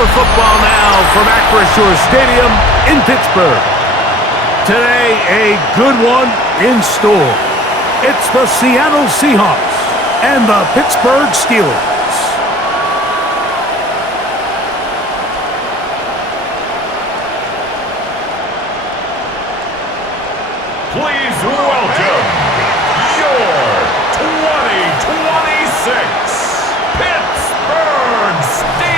for football now from Acrisure Stadium in Pittsburgh. Today, a good one in store. It's the Seattle Seahawks and the Pittsburgh Steelers. Please welcome your 2026 Pittsburgh Steelers.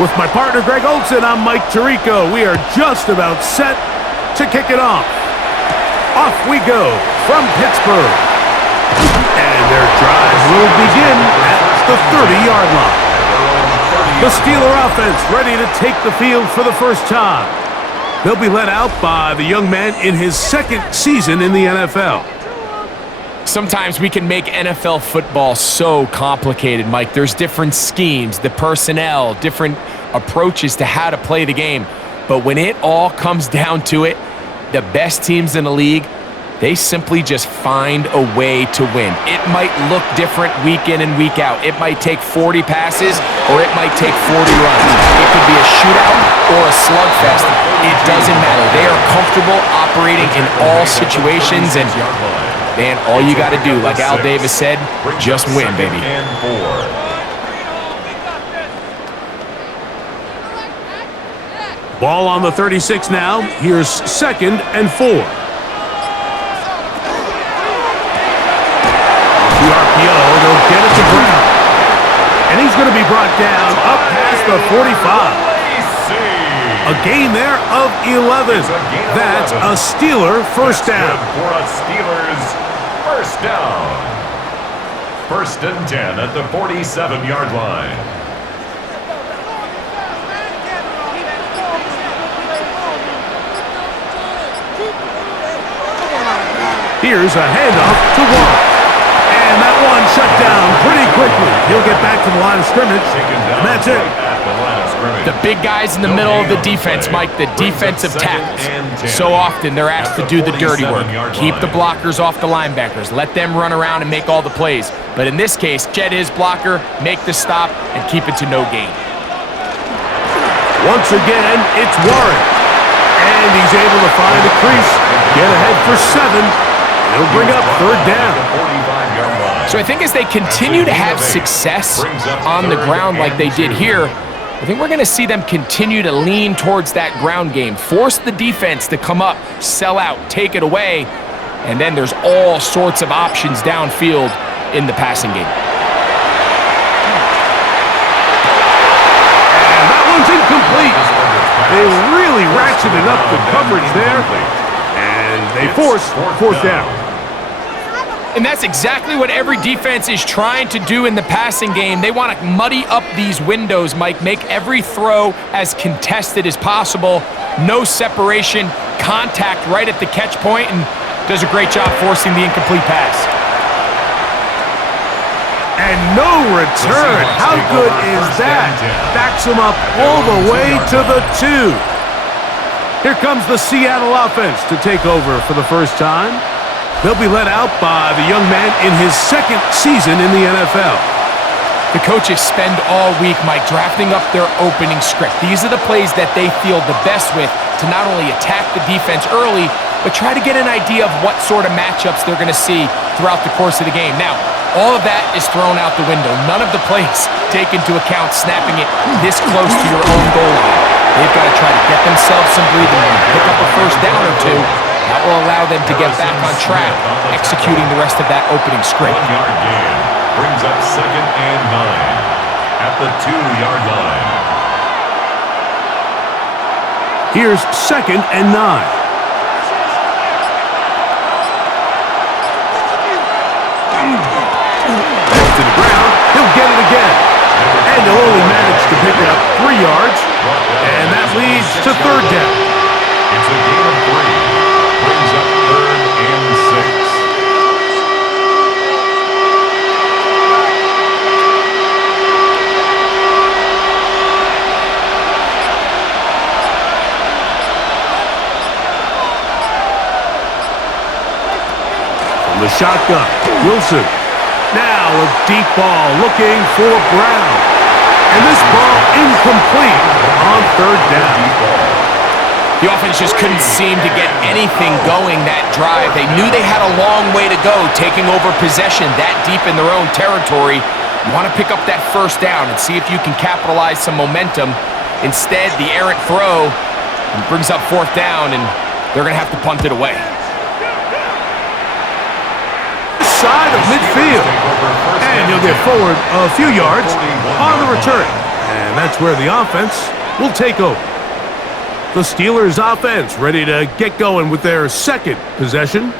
With my partner, Greg Olson, I'm Mike Tirico. We are just about set to kick it off. Off we go from Pittsburgh. And their drive will begin at the 30-yard line. The Steeler offense ready to take the field for the first time. They'll be led out by the young man in his second season in the NFL. Sometimes we can make NFL football so complicated, Mike. There's different schemes, the personnel, different approaches to how to play the game. But when it all comes down to it, the best teams in the league, they simply just find a way to win. It might look different week in and week out. It might take 40 passes or it might take 40 runs. It could be a shootout or a slugfest. It doesn't matter. They are comfortable operating in all situations, and man, all you got to do, like Al Davis said, just win, baby. Ball on the 36 now. Here's 2nd and 4. The RPO, they'll get it to Brown. And he's going to be brought down up past the 45. A gain there of 11. That's a Steeler first down. For a Steelers first down. 1st and 10 at the 47-yard line. Here's a handoff to Warren. And that one shut down pretty quickly. He'll get back to the line of scrimmage. And that's it. The big guys in the middle of the defense, Mike, the defensive tackles. So often they're asked to do the dirty work. Keep the blockers off the linebackers. Let them run around and make all the plays. But in this case, jet his blocker, make the stop, and keep it to no gain. Once again, it's Warren. And he's able to find the crease. Get ahead for 7. He'll bring up 3rd down. So I think as they continue to have success on the ground like they did here, I think we're going to see them continue to lean towards that ground game, force the defense to come up, sell out, take it away, and then there's all sorts of options downfield in the passing game. And that one's incomplete. They really ratcheted up the coverage there, and they force 4th down. And that's exactly what every defense is trying to do in the passing game. They want to muddy up these windows, Mike, make every throw as contested as possible. No separation, contact right at the catch point, and does a great job forcing the incomplete pass. And no return. How good is that? Backs him up all the way to the 2. Here comes the Seattle offense to take over for the first time. They'll be led out by the young man in his second season in the NFL. The coaches spend all week, Mike, drafting up their opening script. These are the plays that they feel the best with to not only attack the defense early, but try to get an idea of what sort of matchups they're going to see throughout the course of the game. Now, all of that is thrown out the window. None of the plays take into account snapping it this close to your own goal line. They've got to try to get themselves some breathing room, pick up a first down or two. That will allow them to get back on track, executing the rest of that opening script. 1-yard gain brings up 2nd and 9 at the 2-yard line. Here's 2nd and 9. Back to the ground. He'll get it again. And he'll only manage to pick it up 3 yards. And that leads to third down. It's a gain of 3. Brings up 3rd and 6. From the shotgun, Wilson. Now a deep ball looking for Brown. And this ball incomplete on third down. The offense just couldn't seem to get anything going that drive. They knew they had a long way to go, taking over possession that deep in their own territory. You want to pick up that first down and see if you can capitalize some momentum. Instead, the errant throw brings up fourth down, and they're going to have to punt it away. Side of midfield. And he'll get forward a few yards on the return. And that's where the offense will take over. The Steelers offense ready to get going with their second possession.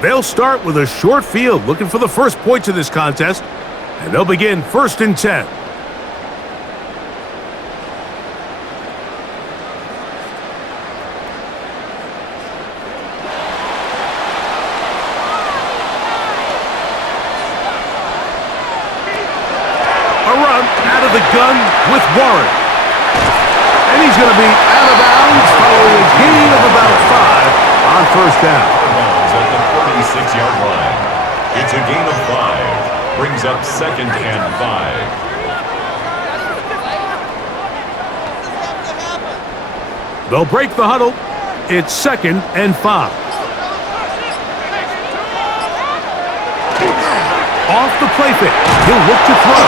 They'll start with a short field looking for the first points of this contest. And they'll begin 1st and 10. Out of the gun with Warren. And he's going to be out of bounds following a gain of about 5 on first down. At the 46-yard line. It's a gain of 5. Brings up 2nd and 5. They'll break the huddle. It's 2nd and 5. Off the play fake. He'll look to throw.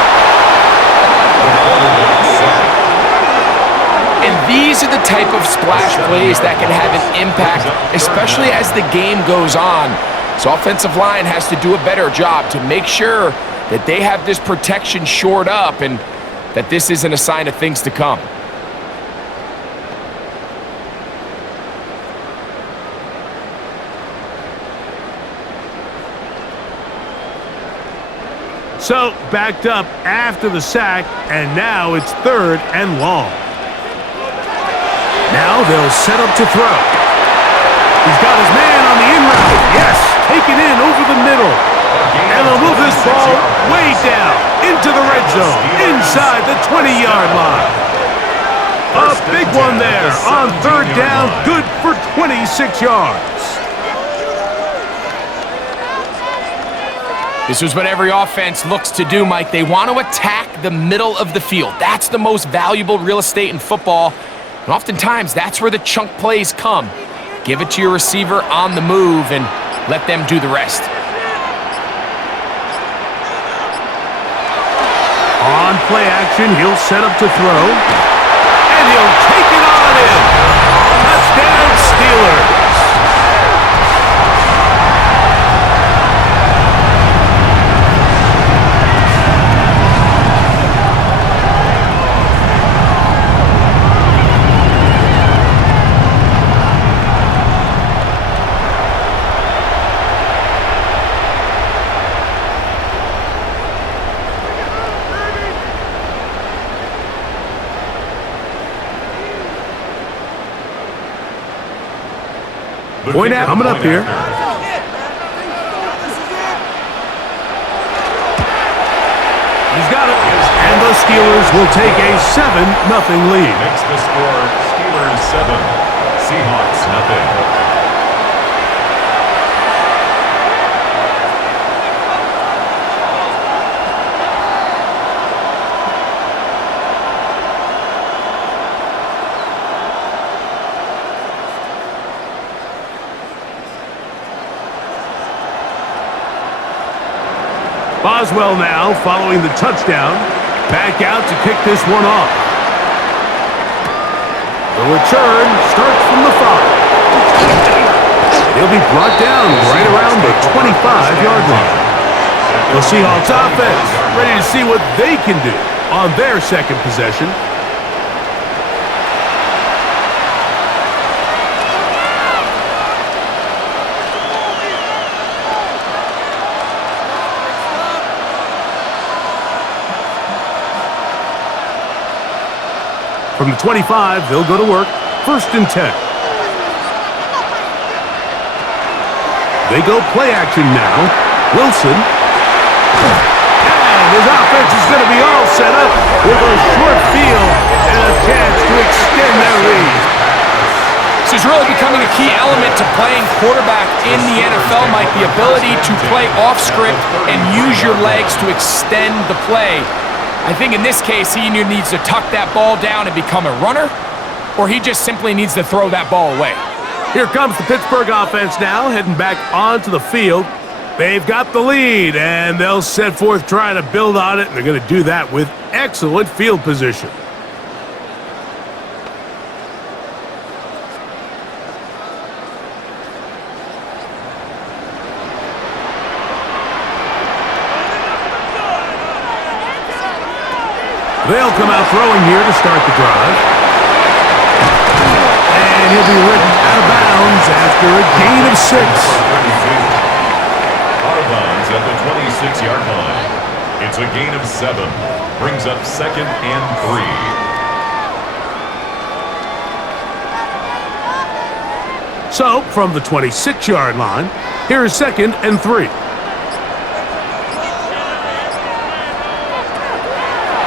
And these are the type of splash plays that can have an impact, especially as the game goes on. So offensive line has to do a better job to make sure that they have this protection shored up and that this isn't a sign of things to come. So, backed up after the sack, and now it's 3rd and long. Now they'll set up to throw. He's got his man on the in route. Yes, taken in over the middle. And they'll move this ball way down into the red zone, inside the 20-yard line. A big one there on 3rd down, good for 26 yards. This is what every offense looks to do, Mike. They want to attack the middle of the field. That's the most valuable real estate in football. And oftentimes, that's where the chunk plays come. Give it to your receiver on the move and let them do the rest. On play action, he'll set up to throw. And he'll take it on in. Touchdown, Steelers. Point out, coming up here. He's got it. And the Steelers will take a 7-0 lead. Makes the score Steelers 7, Seahawks 0. Boswell now following the touchdown. Back out to kick this one off. The return starts from the 5. He'll be brought down right around the 25-yard line. The Seahawks offense ready to see what they can do on their second possession. From the 25, they'll go to work. 1st and 10. They go play action now. Wilson. And his offense is going to be all set up with a short field and a chance to extend their lead. This is really becoming a key element to playing quarterback in the NFL, Mike, the ability to play off script and use your legs to extend the play. I think in this case, he either needs to tuck that ball down and become a runner, or he just simply needs to throw that ball away. Here comes the Pittsburgh offense now, heading back onto the field. They've got the lead, and they'll set forth trying to build on it, and they're going to do that with excellent field position. They'll come out throwing here to start the drive. And he'll be ridden out of bounds after a gain of 6. Out of bounds at the 26-yard line. It's a gain of 7. Brings up 2nd and 3. So, from the 26-yard line, here is 2nd and 3.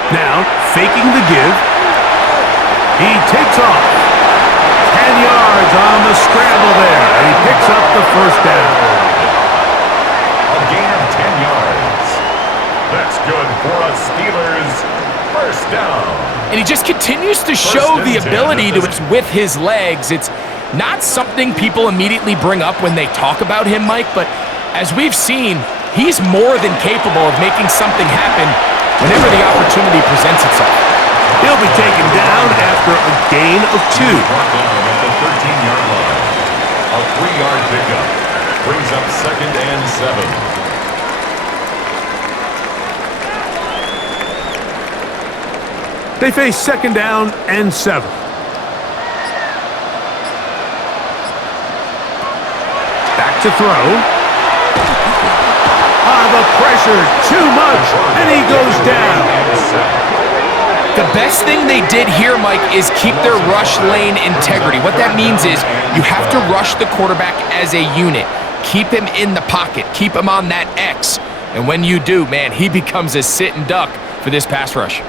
Now, faking the give. He takes off. 10 yards on the scramble there. And he picks up the 1st down. A gain of 10 yards. That's good for a Steelers 1st down. And he just continues to show the ability to with his legs. It's not something people immediately bring up when they talk about him, Mike, but as we've seen, he's more than capable of making something happen whenever the opportunity presents itself. He'll be taken down after a gain of 2. Brought down at the 13-yard line. A 3-yard pickup. Brings up 2nd and 7. They face 2nd down and 7. Back to throw. The pressure, too much, and he goes down. The best thing they did here, Mike, is keep their rush lane integrity. What that means is you have to rush the quarterback as a unit. Keep him in the pocket. Keep him on that X. And when you do, man, he becomes a sit and duck for this pass rush.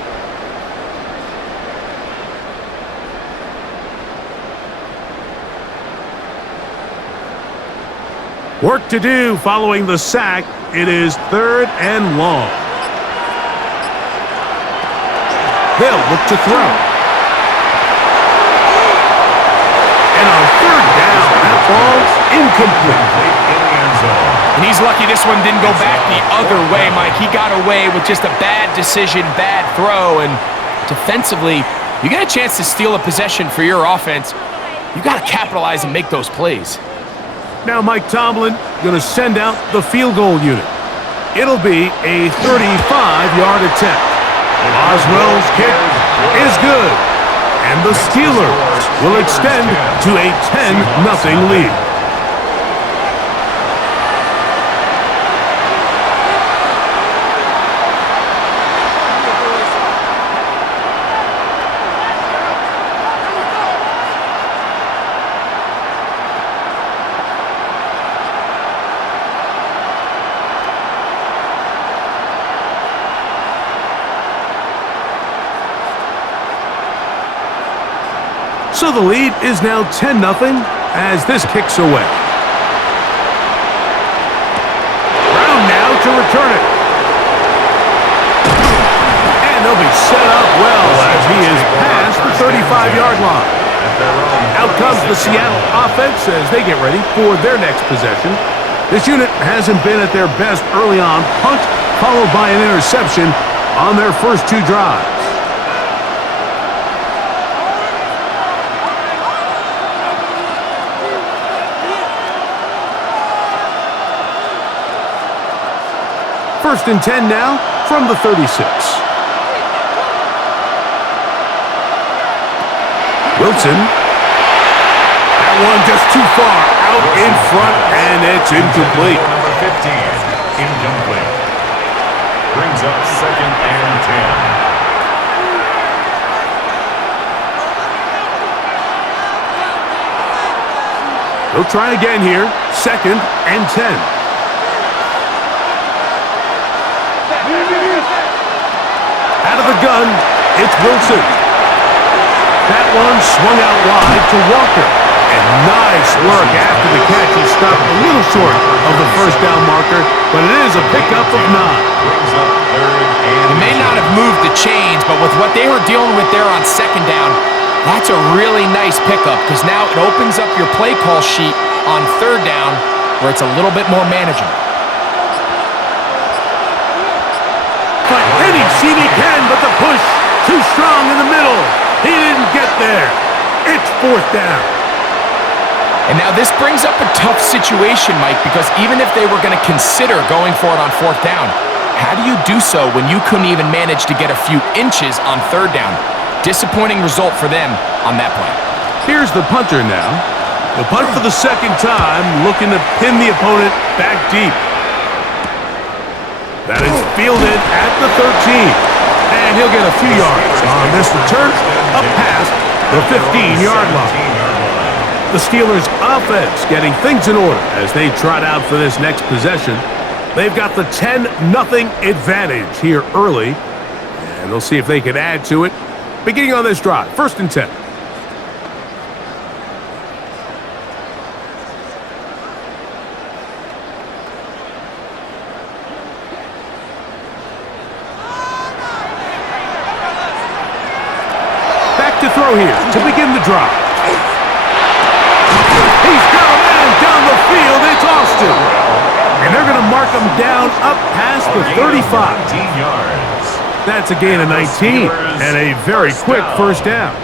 Work to do following the sack. It is 3rd and long. They'll look to throw. And on 3rd down, that ball's incomplete. And he's lucky this one didn't go back the other way, Mike. He got away with just a bad decision, bad throw, and defensively, you get a chance to steal a possession for your offense. You got to capitalize and make those plays. Now Mike Tomlin going to send out the field goal unit. It'll be a 35-yard attempt. Oswell's kick is good. And the Steelers will extend to a 10-0 lead. So the lead is now 10-0 as this kicks away. Brown now to return it. And they'll be set up well as he is past the 35-yard line. Out comes the Seattle offense as they get ready for their next possession. This unit hasn't been at their best early on. Punt followed by an interception on their first 2 drives. First and 10 now from the 36. Wilson. That one just too far out in front, and it's incomplete. Number 15, incomplete. Brings up 2nd and 10. They'll try again here. 2nd and 10. Out of the gun, it's Wilson. That one swung out wide to Walker. And nice work after the catch. He stopped a little short of the first down marker, but it is a pickup of 9. They may not have moved the chains, but with what they were dealing with there on 2nd down, that's a really nice pickup because now it opens up your play call sheet on 3rd down where it's a little bit more manageable. But any seed he can, but the push too strong in the middle. He didn't get there. It's 4th down. And now this brings up a tough situation, Mike, because even if they were going to consider going for it on 4th down, how do you do so when you couldn't even manage to get a few inches on 3rd down? Disappointing result for them on that play. Here's the punter now. The punt for the 2nd time, looking to pin the opponent back deep. That is fielded at the 13. And he'll get a few yards on this return up past the 15-yard line. The Steelers' offense getting things in order as they trot out for this next possession. They've got the 10-0 advantage here early, and they'll see if they can add to it. Beginning on this drive, 1st and 10. Back to throw here to begin the drive. He's got a man down the field. It's Austin. And they're going to mark him down up past the 35. 19 yards. That's a gain of 19 and a very quick first down.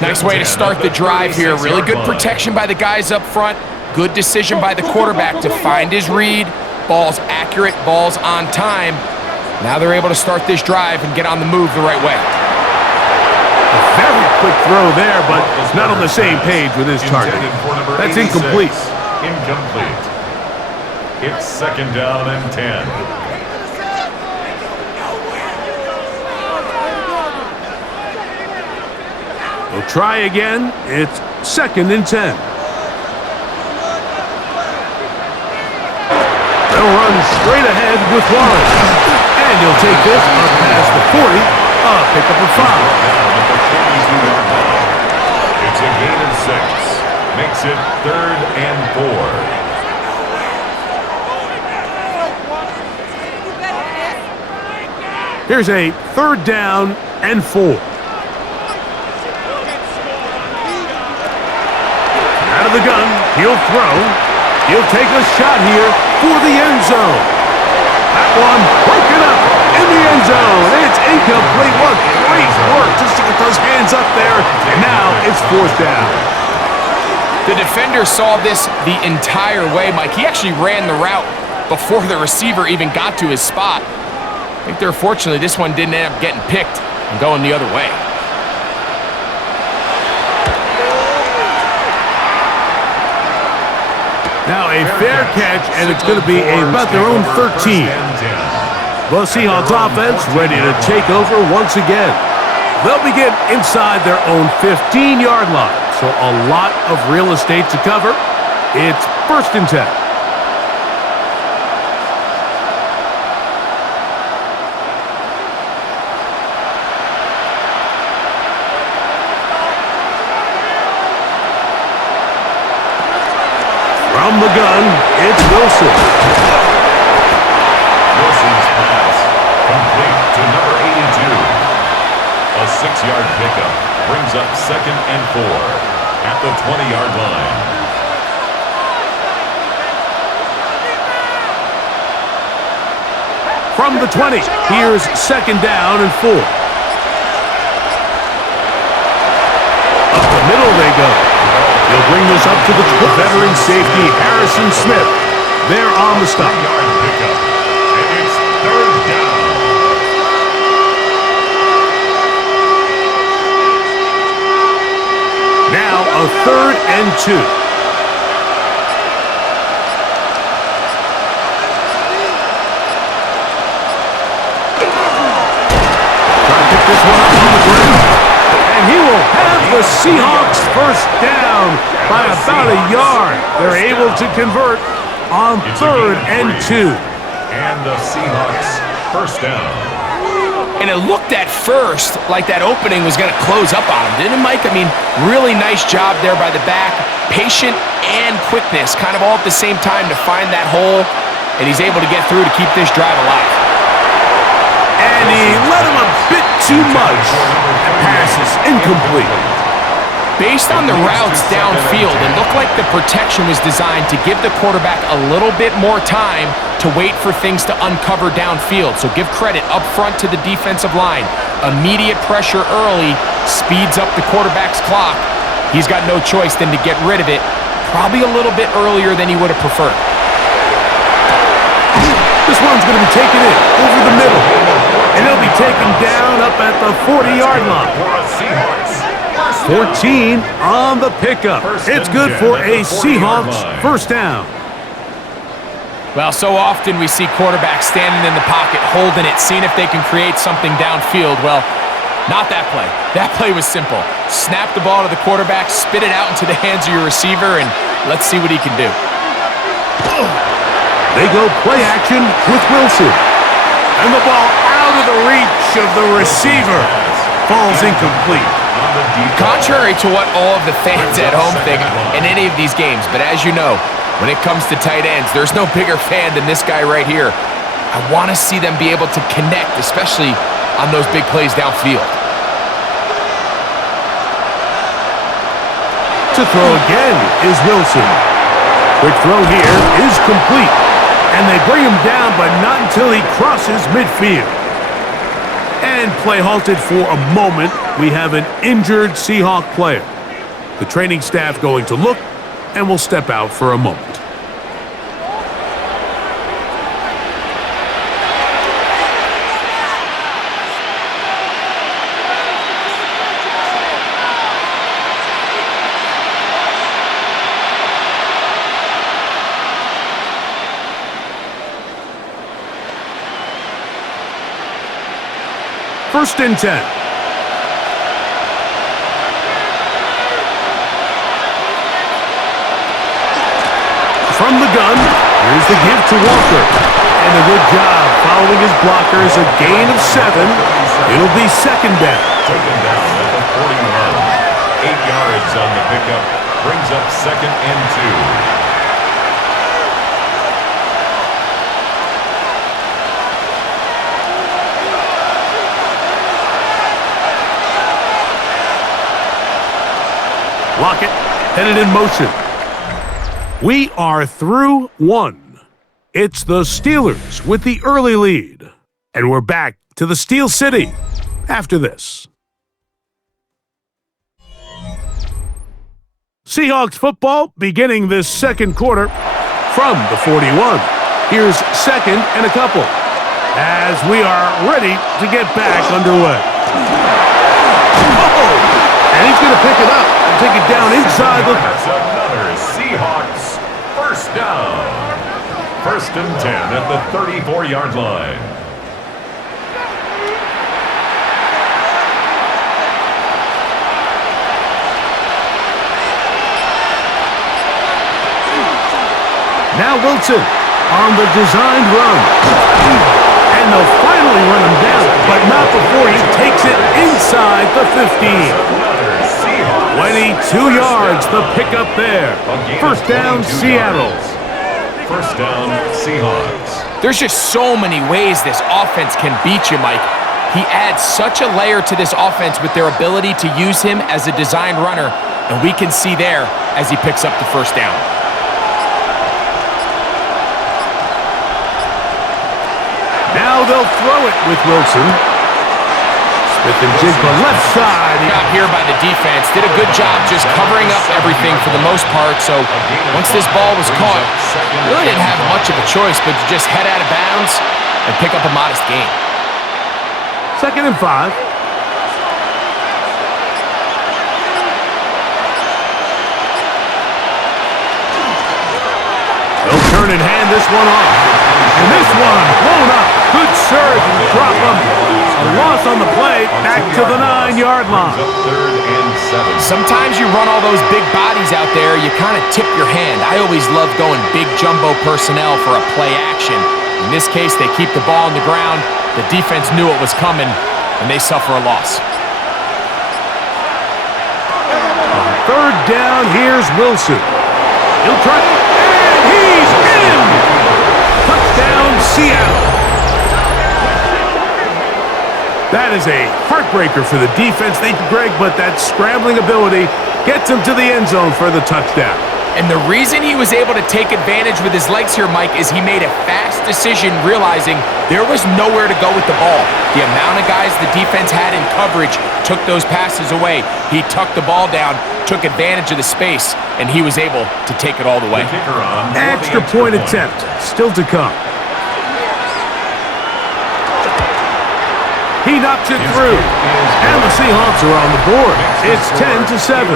Nice way to start the drive here. Really good protection by the guys up front. Good decision by the quarterback to find his read. Ball's accurate, ball's on time. Now they're able to start this drive and get on the move the right way. A very quick throw there, but not on the same page with his target. That's incomplete. Incomplete. It's 2nd down and 10. We'll try again. It's 2nd and 10. They'll run straight ahead with Warren. And he'll take this up past the 40. Pick up a 5. It's a gain of 6. Makes it 3rd and 4. Here's a 3rd down and 4. Out of the gun, he'll throw. He'll take a shot here for the end zone. That one broken up in the end zone. It's incomplete. What great work just to get those hands up there. And now it's 4th down. The defender saw this the entire way, Mike. He actually ran the route before the receiver even got to his spot. I think they're fortunate this one didn't end up getting picked and going the other way. Now a fair catch, and it's going to be about their own 13. The Seahawks offense ready to take over once again. They'll begin inside their own 15-yard line, so a lot of real estate to cover. It's 1st and 10. From the gun, it's Wilson. Wilson's pass complete to number 82. A 6-yard pickup brings up 2nd and 4 at the 20-yard line. From the 20, here's 2nd down and 4. Up the middle they go. He'll bring this up to the veteran safety, Harrison Smith. They're on the stop. 3-yard pickup, and it's 3rd down. Now a 3rd and 2. Trying to pick this one up on the ground. And And he will have the Seahawks first down by about a yard. They're able to convert on 3rd and 2. And the Seahawks first down. And it looked at first like that opening was going to close up on him, didn't it, Mike? I mean, really nice job there by the back. Patient and quickness, kind of all at the same time to find that hole. And he's able to get through to keep this drive alive. And he let him a bit too much. That pass is incomplete. Based on the routes downfield, it looked like the protection was designed to give the quarterback a little bit more time to wait for things to uncover downfield. So give credit up front to the defensive line. Immediate pressure early speeds up the quarterback's clock. He's got no choice than to get rid of it, probably a little bit earlier than he would have preferred. This one's going to be taken in over the middle. And he'll be taken down up at the 40-yard line. 14 on the pickup. It's good for a Seahawks first down. Well, so often we see quarterbacks standing in the pocket, holding it, seeing if they can create something downfield. Well, not that play. That play was simple. Snap the ball to the quarterback, spit it out into the hands of your receiver, and let's see what he can do. They go play action with Wilson. And the ball out of the reach of the receiver. Falls incomplete. Contrary to what all of the fans at home think in any of these games, but as you know, when it comes to tight ends, there's no bigger fan than this guy right here. I want to see them be able to connect, especially on those big plays downfield. To throw again is Wilson. Quick throw here is complete. And they bring him down, but not until he crosses midfield. And play halted for a moment. We have an injured Seahawk player. The training staff going to look and will step out for a moment. First and 10. From the gun, here's the give to Walker. And a good job following his blockers, a gain of 7. It'll be second down. Taken down at the 41. 8 yards on the pickup. Brings up second and 2. Lockett headed in motion. We are through 1. It's the Steelers with the early lead. And we're back to the Steel City after this. Seahawks football beginning this second quarter from the 41. Here's second and a couple as we are ready to get back underway. And he's going to pick it up and take it down inside the... That's another Seahawks first down. First and 10 at the 34-yard line. Now Wilson on the designed run. And they'll finally run him down, but not before he takes it inside the 15. 22 yards, the pickup there. First down, Seattle. First down, Seahawks. There's just so many ways this offense can beat you, Mike. He adds such a layer to this offense with their ability to use him as a design runner, and we can see there as he picks up the first down. Now they'll throw it with Wilson. Smith and Jigba left side. Out here by the defense. Did a good job just covering up everything for the most part. So once this ball was caught, really didn't have much of a choice but to just head out of bounds and pick up a modest gain. Second and 5. They'll turn and hand this one off. And this one blown up. Good surge and drop him. A lot loss on the play, back to the 9-yard line. Third and 7. Sometimes you run all those big bodies out there, you kind of tip your hand. I always love going big jumbo personnel for a play action. In this case, they keep the ball on the ground. The defense knew it was coming, and they suffer a loss. Third down, here's Wilson. He'll try, and he's in! Touchdown, Seattle. That is a heartbreaker for the defense, thank you, Greg, but that scrambling ability gets him to the end zone for the touchdown. And the reason he was able to take advantage with his legs here, Mike, is he made a fast decision realizing there was nowhere to go with the ball. The amount of guys the defense had in coverage took those passes away. He tucked the ball down, took advantage of the space, and he was able to take it all the way. Extra point attempt still to come. He knocks it through, and the Seahawks are on the board. It's 10-7.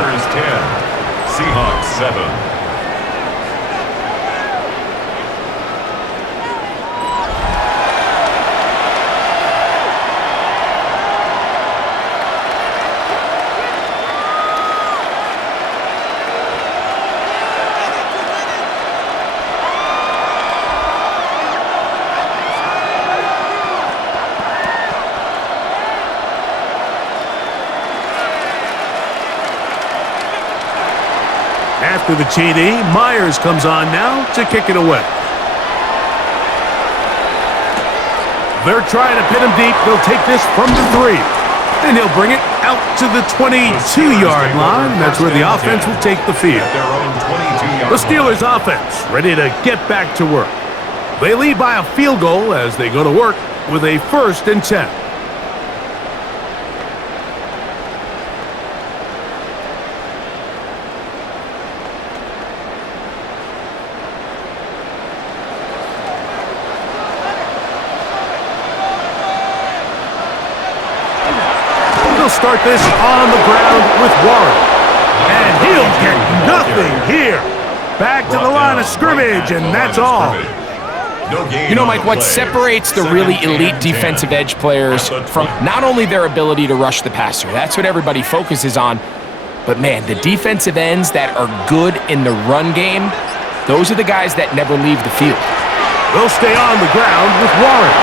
Seahawks 7. After the TD, Myers comes on now to kick it away. They're trying to pin him deep. They'll take this from the 3. And he'll bring it out to the 22-yard line. That's where the offense will take the field. The Steelers offense ready to get back to work. They lead by a field goal as they go to work with a 1st and 10. Start this on the ground with Warren. And he'll get nothing here. Back to the line of scrimmage, and that's all. You know, Mike, what separates the really elite defensive edge players from not only their ability to rush the passer, that's what everybody focuses on, but man, the defensive ends that are good in the run game, those are the guys that never leave the field. They'll stay on the ground with Warren.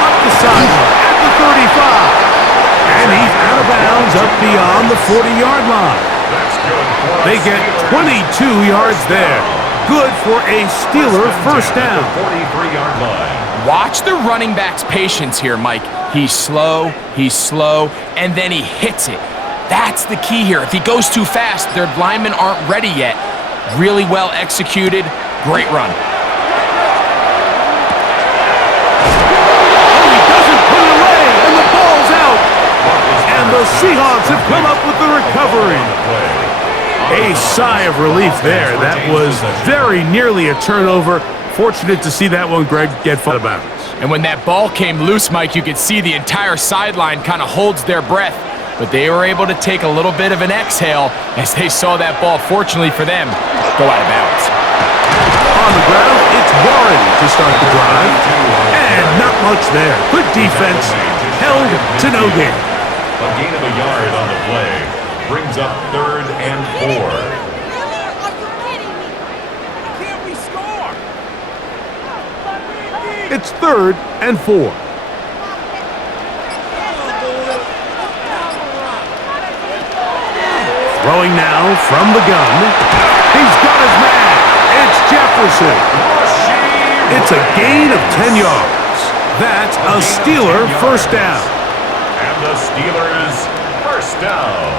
Up the sideline at the 35. And he's out of bounds up beyond the 40-yard line. They get 22 yards there. Good for a Steeler 1st down. 43-yard line. Watch the running back's patience here, Mike. He's slow, and then he hits it. That's the key here. If he goes too fast, their linemen aren't ready yet. Really well executed. Great run. The Seahawks have come up with the recovery. A sigh of relief there. That was very nearly a turnover. Fortunate to see that one, Greg, get out of bounds. And when that ball came loose, Mike, you could see the entire sideline kind of holds their breath. But they were able to take a little bit of an exhale as they saw that ball, fortunately for them, go out of bounds. On the ground, it's Warren to start the drive. And not much there. Good defense. Held to no gain. A gain of a yard on the play brings up 3rd and 4. Are you kidding me? Can't we score? It's 3rd and 4. Throwing now from the gun. He's got his man. It's Jefferson. It's a gain of 10 yards. That's a Steeler 1st down. And the Steelers 1st down.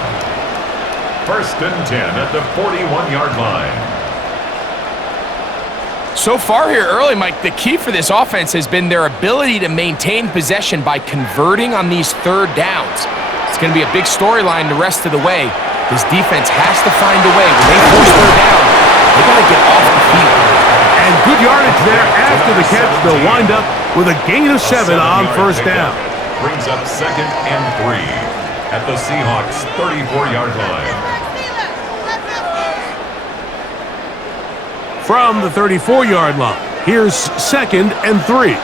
1st and 10 at the 41-yard line. So far here early, Mike, the key for this offense has been their ability to maintain possession by converting on these 3rd downs. It's going to be a big storyline the rest of the way. This defense has to find a way. When they force 3rd down, they got to get off the field. And good yardage there after the catch. They'll wind up with a gain of 7 on 1st down. Brings up 2nd and 3 at the Seahawks 34-yard line. From the 34-yard line, here's 2nd and 3.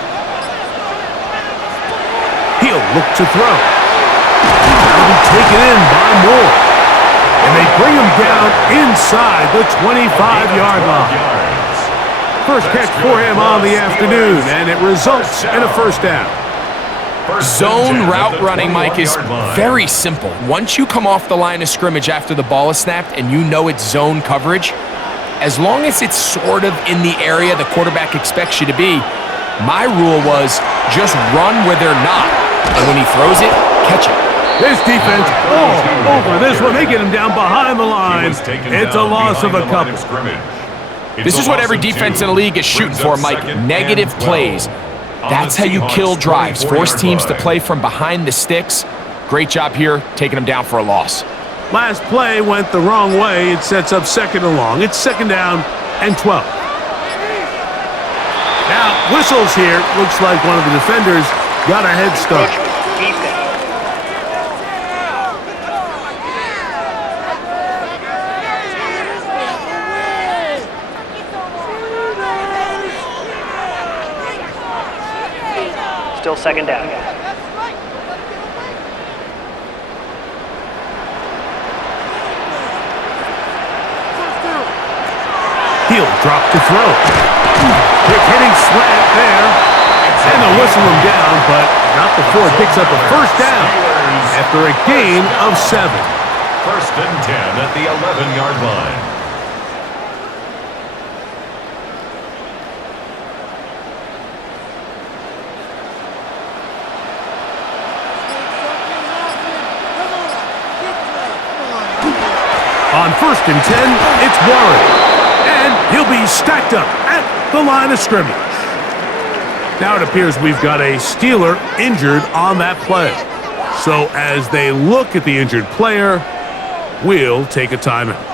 He'll look to throw. That'll be taken in by Moore. And they bring him down inside the 25-yard line. First catch for him on the afternoon, and it results in a first down. Zone route running, Mike, is very simple. Once you come off the line of scrimmage after the ball is snapped and you know it's zone coverage, as long as it's sort of in the area the quarterback expects you to be, my rule was just run where they're not. And when he throws it, catch it. This defense all over this one. They get him down behind the line. It's a loss of a couple. This is what every defense in the league is shooting for, Mike. Negative plays. That's how you kill drives. Force teams to play from behind the sticks. Great job here, taking them down for a loss. Last play went the wrong way. It sets up second and long. It's second down and 12. Now, whistles here. Looks like one of the defenders got a head start. Still second down. He'll drop to throw. Quick hitting slant there. And they'll whistle him down, but not before it picks up a first down after a gain of 7. First and 10 at the 11-yard line. On first and 10, it's Warren. And he'll be stacked up at the line of scrimmage. Now it appears we've got a Steeler injured on that play. So as they look at the injured player, we'll take a timeout.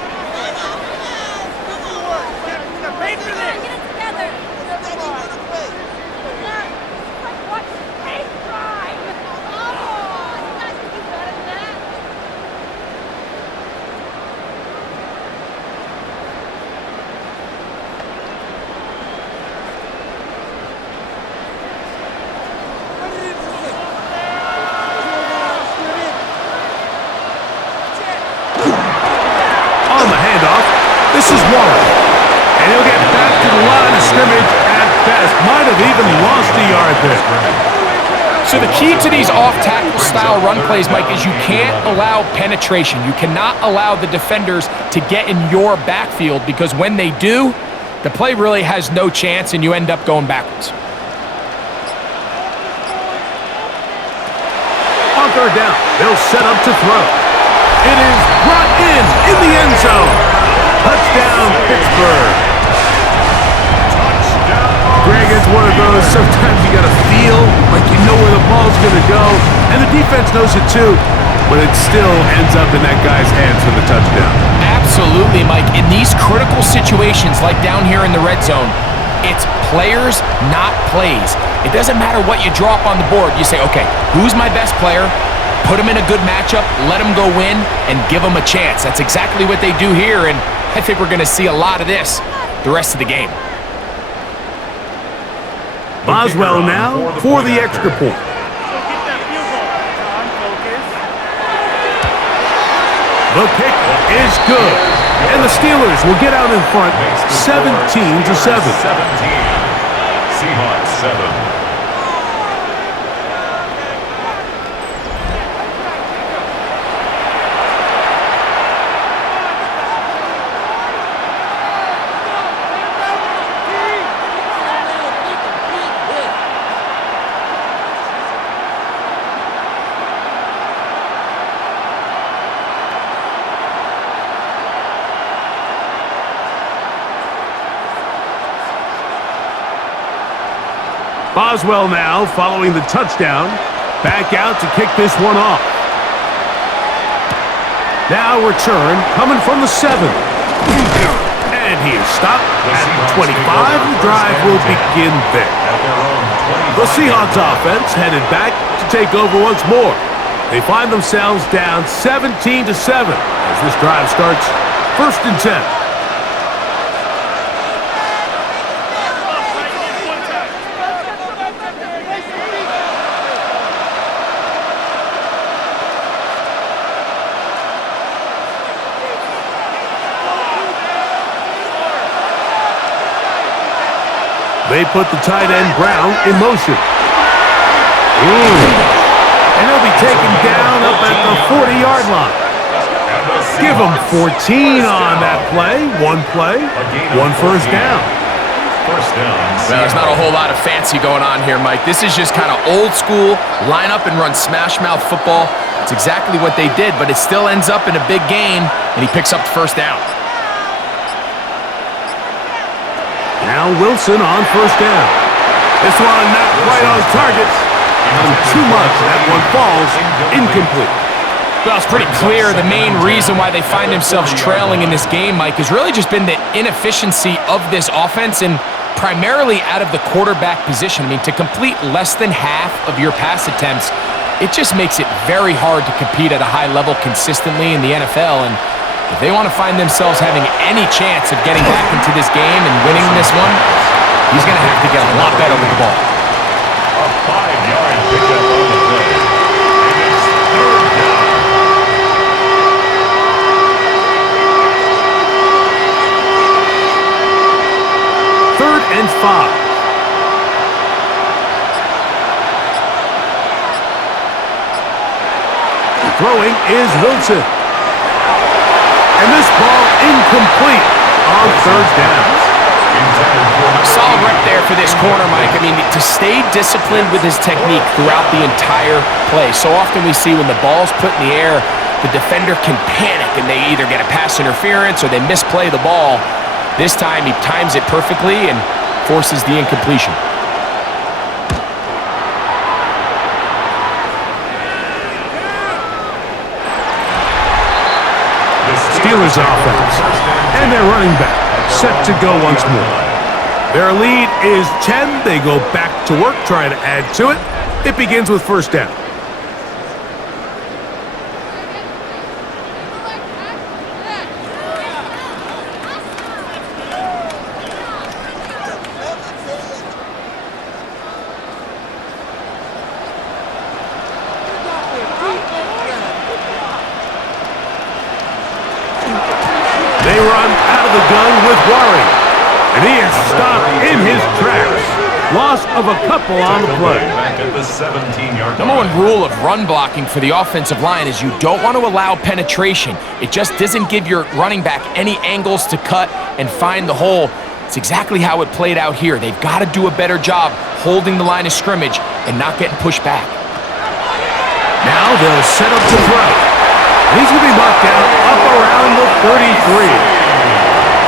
This is Warren, and he'll get back to the line of scrimmage at best. Might have even lost a yard there. So the key to these off-tackle style run plays, Mike, is you can't allow penetration. You cannot allow the defenders to get in your backfield, because when they do, the play really has no chance and you end up going backwards. On third down, they'll set up to throw. It is brought in the end zone. Touchdown, Pittsburgh. Greg, it's one of those, sometimes you got to feel like you know where the ball's going to go, and the defense knows it too, but it still ends up in that guy's hands for the touchdown. Absolutely, Mike. In these critical situations, like down here in the red zone, it's players, not plays. It doesn't matter what you drop on the board. You say, okay, who's my best player? Put him in a good matchup, let him go win, and give him a chance. That's exactly what they do here, and I think we're going to see a lot of this the rest of the game. Boswell now for the extra point. The kick is good, and the Steelers will get out in front 17-7. 17. Seahawks 7. Boswell now following the touchdown. Back out to kick this one off. Now return coming from the 7. And he is stopped at the 25. The drive will begin there. The Seahawks offense headed back to take over once more. They find themselves down 17-7 as this drive starts first and 10. They put the tight end Brown in motion. And he'll be taken down up at the 40-yard line. Give him 14 on that play. One first down. Well, there's not a whole lot of fancy going on here, Mike. This is just kind of old school, line up and run smash mouth football. It's exactly what they did, but it still ends up in a big gain, and he picks up the first down. Now Wilson on first down. This one not quite on target. Too much. That one falls incomplete. Well, it's pretty clear the main reason why they find themselves trailing in this game, Mike, has really just been the inefficiency of this offense and primarily out of the quarterback position. I mean, to complete less than half of your pass attempts, it just makes it very hard to compete at a high level consistently in the NFL. And if they want to find themselves having any chance of getting back into this game and winning this one, he's going to have to get a lot better with the ball. A 5-yard pickup on the play. And it's third down. Third and 5. Throwing is Wilson. And this ball incomplete on third down. Solid rep there for this corner, Mike. I mean, to stay disciplined with his technique throughout the entire play. So often we see when the ball's put in the air, the defender can panic and they either get a pass interference or they misplay the ball. This time he times it perfectly and forces the incompletion. Steelers offense. And their running back set to go once more. Their lead is 10. They go back to work, trying to add to it. It begins with first down. They run out of the gun with Warren. And he is stopped in his tracks. Loss of a couple on the play. Back at the 17-yard line. Number one rule of run blocking for the offensive line is you don't want to allow penetration. It just doesn't give your running back any angles to cut and find the hole. It's exactly how it played out here. They've got to do a better job holding the line of scrimmage and not getting pushed back. Now they'll set up to throw. He's going to be marked down up around the 33.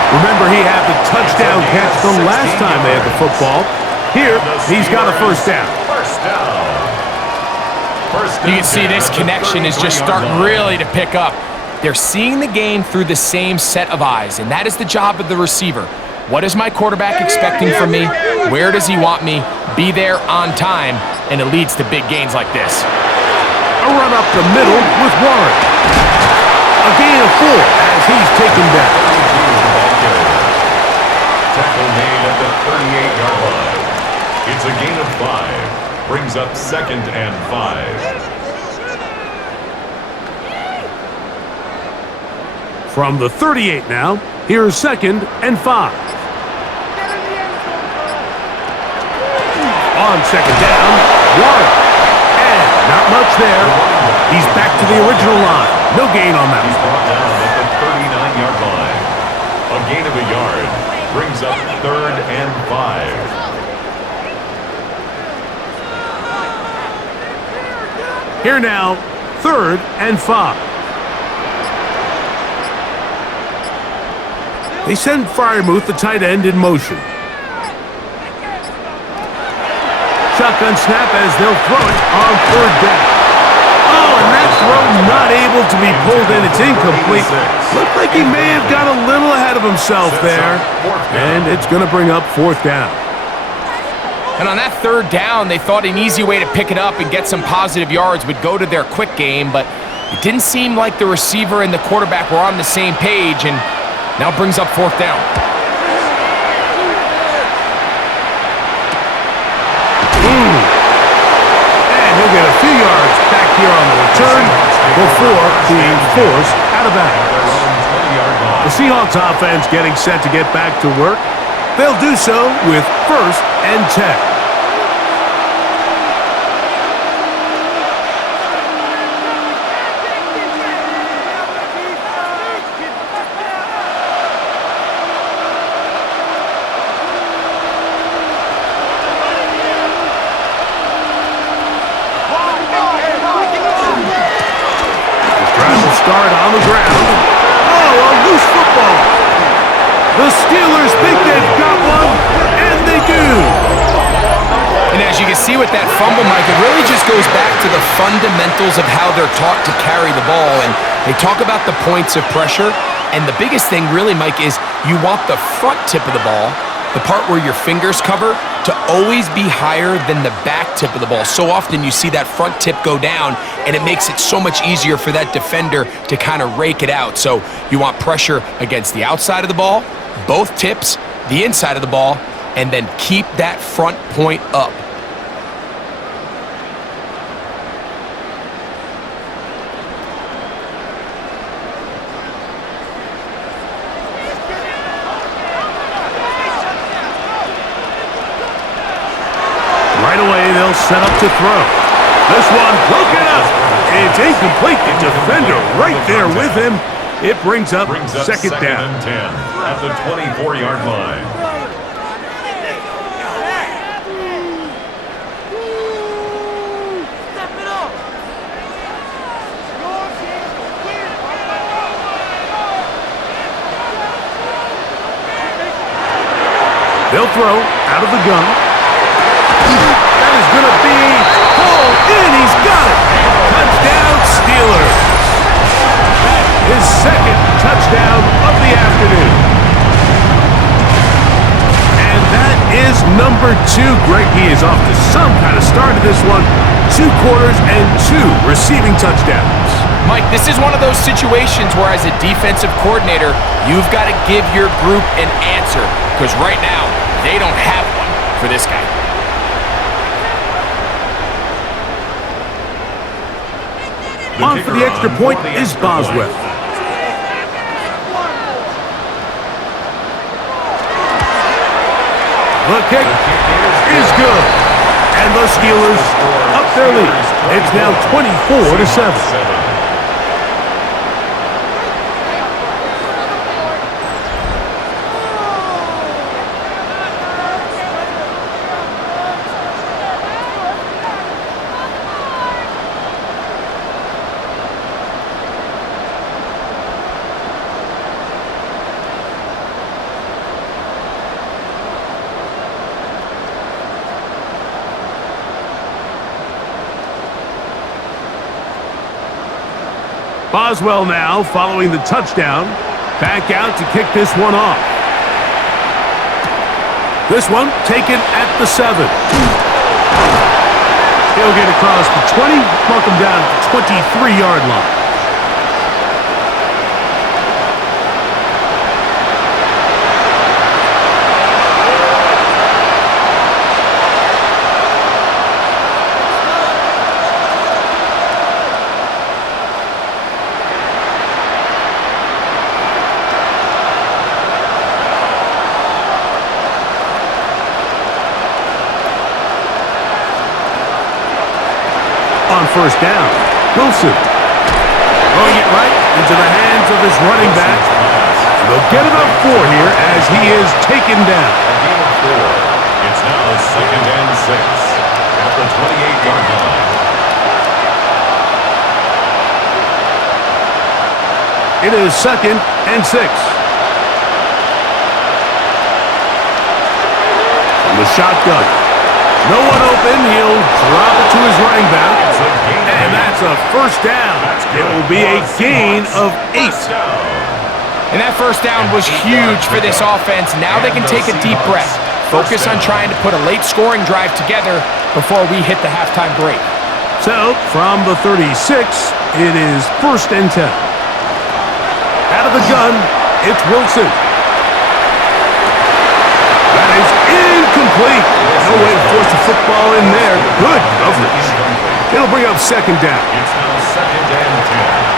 Remember, he had the touchdown catch from last time they had the football. Here, he's got a first down. You can see this connection is just starting really to pick up. They're seeing the game through the same set of eyes, and that is the job of the receiver. What is my quarterback expecting from me? Where does he want me? Be there on time, and it leads to big gains like this. A run up the middle with Warren. A gain of 4 as he's taken down. Tackle made at the 38-yard line. It's a gain of 5. Brings up second and 5. From the 38 now, here's second and 5. On second down, Warren. And not much there. He's back to the original line. No gain on that. He's brought down at the 39-yard line. A gain of a yard. Brings up third and 5. Here now, third and 5. They send Freiermuth, the tight end, in motion. Shotgun snap as they'll throw it on third down. Oh, and that throw not able to be pulled in. It's incomplete. Looked like he may have got a little ahead of himself there. And it's going to bring up fourth down. And on that third down, they thought an easy way to pick it up and get some positive yards would go to their quick game, but it didn't seem like the receiver and the quarterback were on the same page, and now brings up fourth down. And he'll get a few yards back here on the return before being forced out of bounds. The Seahawks offense getting set to get back to work. They'll do so with 1st and 10. Start on the ground. Oh, a loose football. The Steelers think they've got one, and they do. And as you can see with that fumble, Mike, it really just goes back to the fundamentals of how they're taught to carry the ball. And they talk about the points of pressure. And the biggest thing really, Mike, is you want the front tip of the ball, the part where your fingers cover, to always be higher than the back tip of the ball. So often you see that front tip go down, and it makes it so much easier for that defender to kind of rake it out. So you want pressure against the outside of the ball, both tips, the inside of the ball, and then keep that front point up. Right away, they'll set up to throw. This one broken up. It's incomplete. The defender right there with him. It brings up second down. And 10 at the 24-yard line. They'll throw out of the gun. That is going to be pulled in. He's got it. Touchdown, Steelers. His second touchdown of the afternoon. And that is number 2. Greg, he is off to some kind of start to this one. 2 quarters and 2 receiving touchdowns. Mike, this is one of those situations where as a defensive coordinator, you've got to give your group an answer. Because right now, they don't have one for this guy. On for the extra point is Boswell. The kick is good. And the Steelers up their lead. It's now 24-7. Boswell now following the touchdown. Back out to kick this one off. This one taken at the 7. He'll get across the 20, mark him down at the 23-yard line. On first down, Wilson throwing it right into the hands of his running back. They'll get about 4 here as he is taken down. A gain of 4. It's now 2nd and 6 at the 28-yard line. It is 2nd and 6. From the shotgun. No one open. He'll drop it to his running back. And that's a first down. It will be a gain of 8. And that first down was huge for this offense. Now they can take a deep breath. Focus on trying to put a late scoring drive together before we hit the halftime break. So, from the 36, it is 1st and 10. Out of the gun, it's Wilson. That is incomplete. No way to force the football in there. Good coverage. It'll bring up 2nd down. It's now 2nd and 10.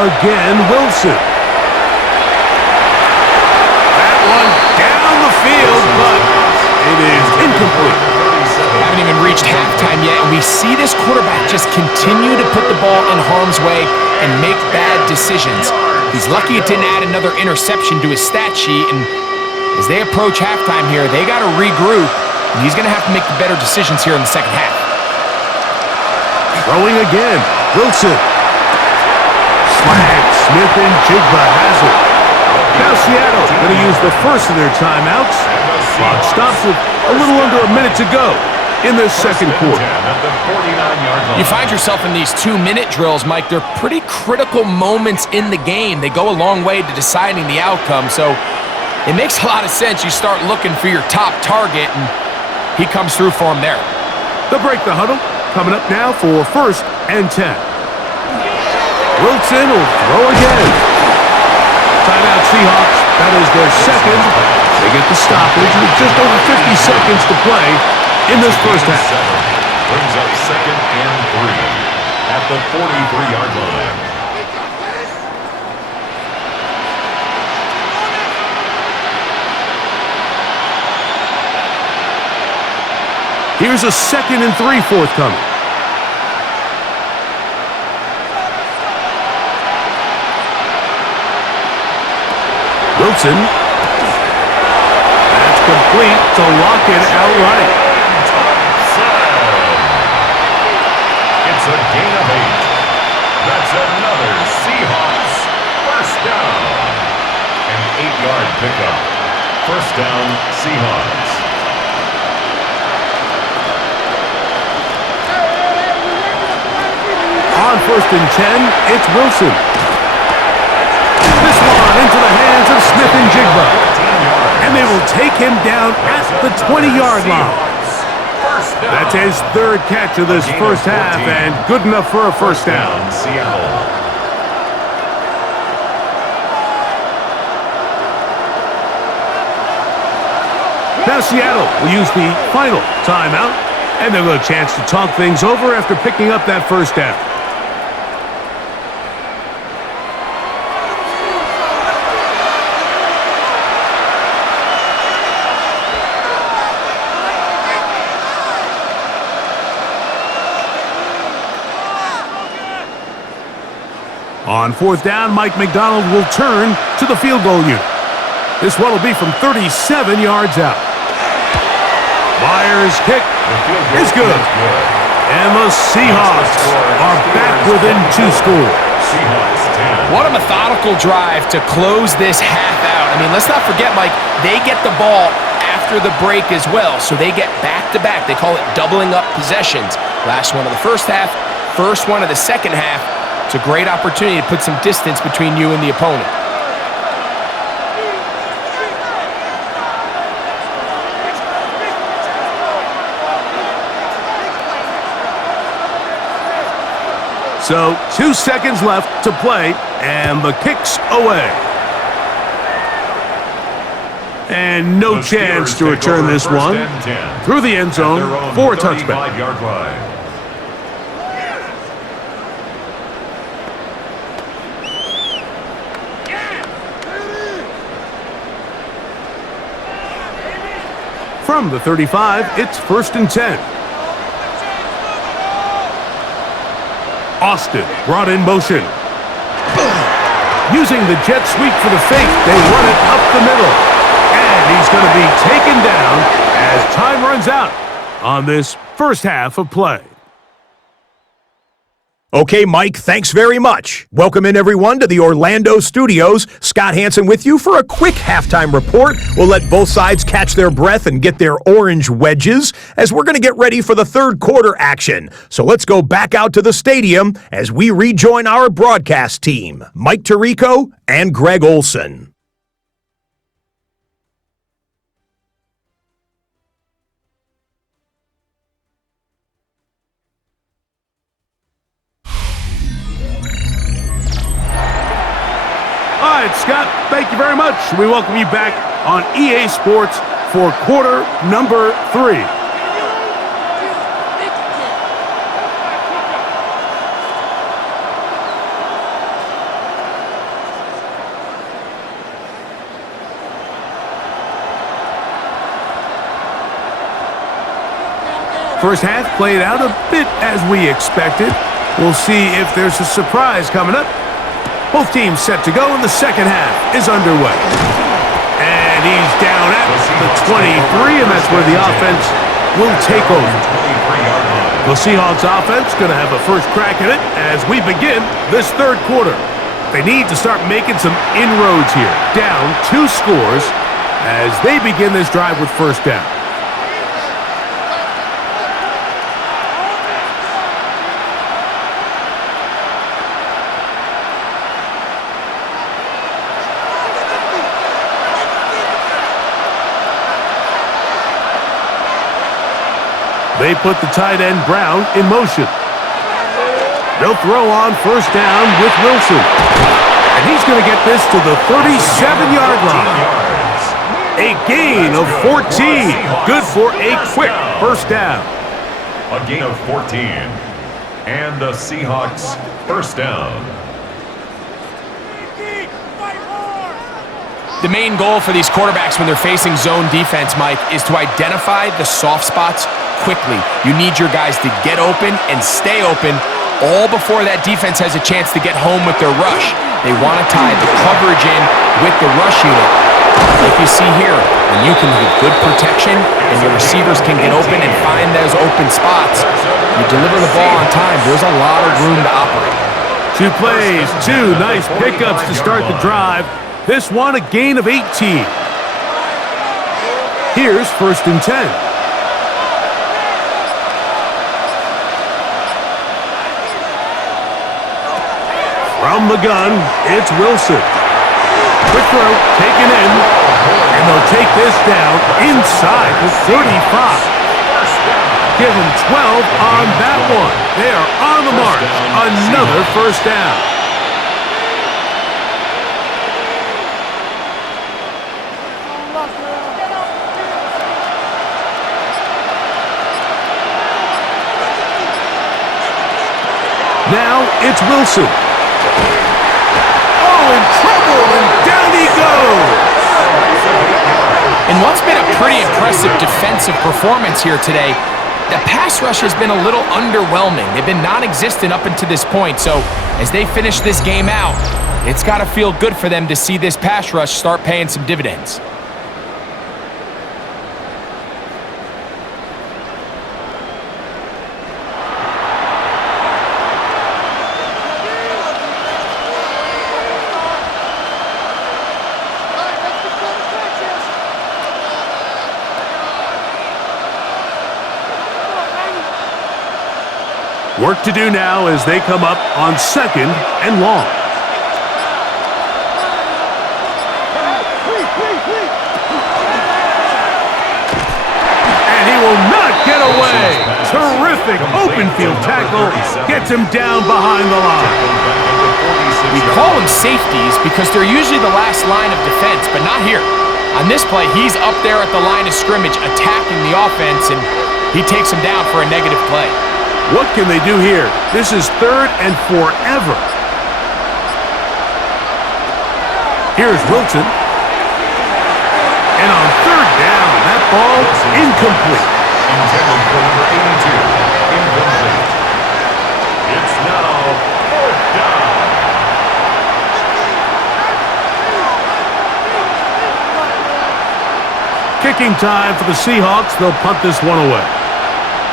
Again, Wilson. That one down the field, but it is incomplete. Haven't even reached halftime yet, and we see this quarterback just continue to put the ball in harm's way and make bad decisions. He's lucky it didn't add another interception to his stat sheet, and as they approach halftime here, they got to regroup, and he's going to have to make the better decisions here in the second half. Throwing again, Wilson. Slant, Smith and Jigba has it. Now Seattle going to use the first of their timeouts. Clock stops with a little under a minute to go in this second quarter. You find yourself in these 2-minute drills, Mike. They're pretty critical moments in the game. They go a long way to deciding the outcome, so it makes a lot of sense. You start looking for your top target, and he comes through for him there. They'll break the huddle. Coming up now for 1st and 10. Wilson will throw again. Timeout Seahawks. That is their second. They get the stoppage with just over 50 seconds to play in this first half. Brings up 2nd and 3 at the 43-yard line. Here's a 2nd and 3 forthcoming. Wilson. That's complete to lock it outright. It's a gain of 8. That's another Seahawks first down. An 8-yard pickup. First down, Seahawks. On 1st and 10, it's Wilson. This one into the hands of Smith and Jigba. And they will take him down at the 20-yard line. That's his 3rd catch of this first half, and good enough for a first down. Seattle. Now Seattle will use the final timeout, and they'll get a chance to talk things over after picking up that first down. On 4th down, Mike McDonald will turn to the field goal unit. This one will be from 37 yards out. Myers' kick is good. And the Seahawks are back within 2 scores. What a methodical drive to close this half out. I mean, let's not forget, Mike, they get the ball after the break as well, so they get back-to-back. They call it doubling up possessions. Last one of the first half, first one of the second half. It's a great opportunity to put some distance between you and the opponent. So 2 seconds left to play, and the kick's away. And no chance to return this one through the end zone for a touchback. From the 35, it's 1st and 10. Austin brought in motion. Using the jet sweep for the fake, they run it up the middle. And he's going to be taken down as time runs out on this first half of play. Okay, Mike, thanks very much. Welcome in, everyone, to the Orlando studios. Scott Hansen with you for a quick halftime report. We'll let both sides catch their breath and get their orange wedges as we're going to get ready for the third quarter action. So let's go back out to the stadium as we rejoin our broadcast team, Mike Tirico and Greg Olson. All right, Scott, thank you very much. We welcome you back on EA Sports for quarter number 3. First half played out a bit as we expected. We'll see if there's a surprise coming up. Both teams set to go, and the second half is underway. And he's down at the 23, and that's where the offense will take over. The Seahawks offense going to have a first crack at it as we begin this third quarter. They need to start making some inroads here. Down 2 scores as they begin this drive with first down. They put the tight end, Brown, in motion. They'll throw on first down with Wilson. And he's going to get this to the 37-yard line. A gain of 14. Good for a quick first down. A gain of 14. And the Seahawks first down. The main goal for these quarterbacks when they're facing zone defense, Mike, is to identify the soft spots quickly. You need your guys to get open and stay open all before that defense has a chance to get home with their rush. They want to tie the coverage in with the rush unit. Like you see here, when you can have good protection and your receivers can get open and find those open spots, you deliver the ball on time. There's a lot of room to operate. 2 plays, 2 nice pickups to start the drive. This one a gain of 18. Here's first and 10. From the gun, it's Wilson. Quick throw, taken in, and they'll take this down inside the 35. Give them 12 on that one. They are on the mark. Another first down. Now it's Wilson. Oh, in trouble, and down he goes. And what's been a pretty impressive defensive performance here today, the pass rush has been a little underwhelming. They've been non-existent up until this point. So as they finish this game out, it's got to feel good for them to see this pass rush start paying some dividends. Work to do now as they come up on second and long. And he will not get away. Terrific open field tackle. Gets him down behind the line. We call them safeties because they're usually the last line of defense, but not here. On this play, he's up there at the line of scrimmage attacking the offense, and he takes him down for a negative play. What can they do here? This is third and forever. Here's Wilson. And on third down, that ball incomplete. Intended for number 82. Incomplete. It's now fourth down. Kicking time for the Seahawks. They'll punt this one away.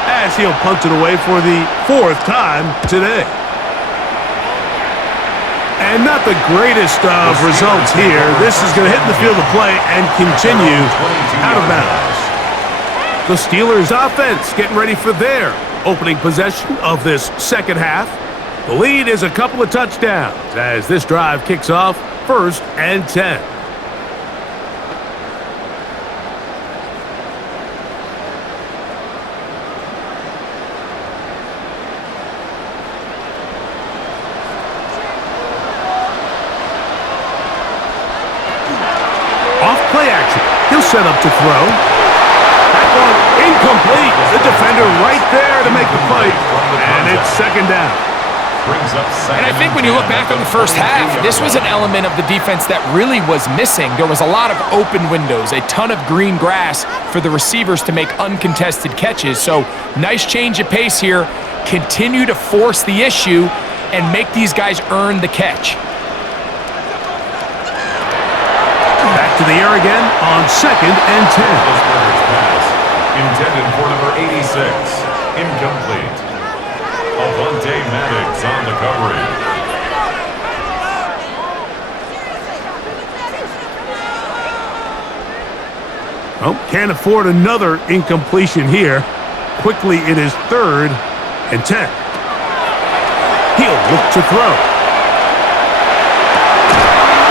As he'll punt it away for the 4th time today. And not the greatest of results here. This is going to hit in the field of play and continue out of bounds. The Steelers offense getting ready for their opening possession of this second half. The lead is a couple of touchdowns as this drive kicks off 1st and 10. Play action. He'll set up to throw. That one incomplete. The defender right there to make the play. And it's second down. Brings up second And I think when you look 10 back at on the first half, 42-yard this was an line. element of the defense that really was missing. There was a lot of open windows, a ton of green grass for the receivers to make uncontested catches. So nice change of pace here. Continue to force the issue and make these guys earn the catch. Back to the air again on 2nd and 10. Pittsburgh's pass intended for number 86. Incomplete. Avante Maddox on the coverage. Oh, can't afford another incompletion here. Quickly it is 3rd and 10. He'll look to throw.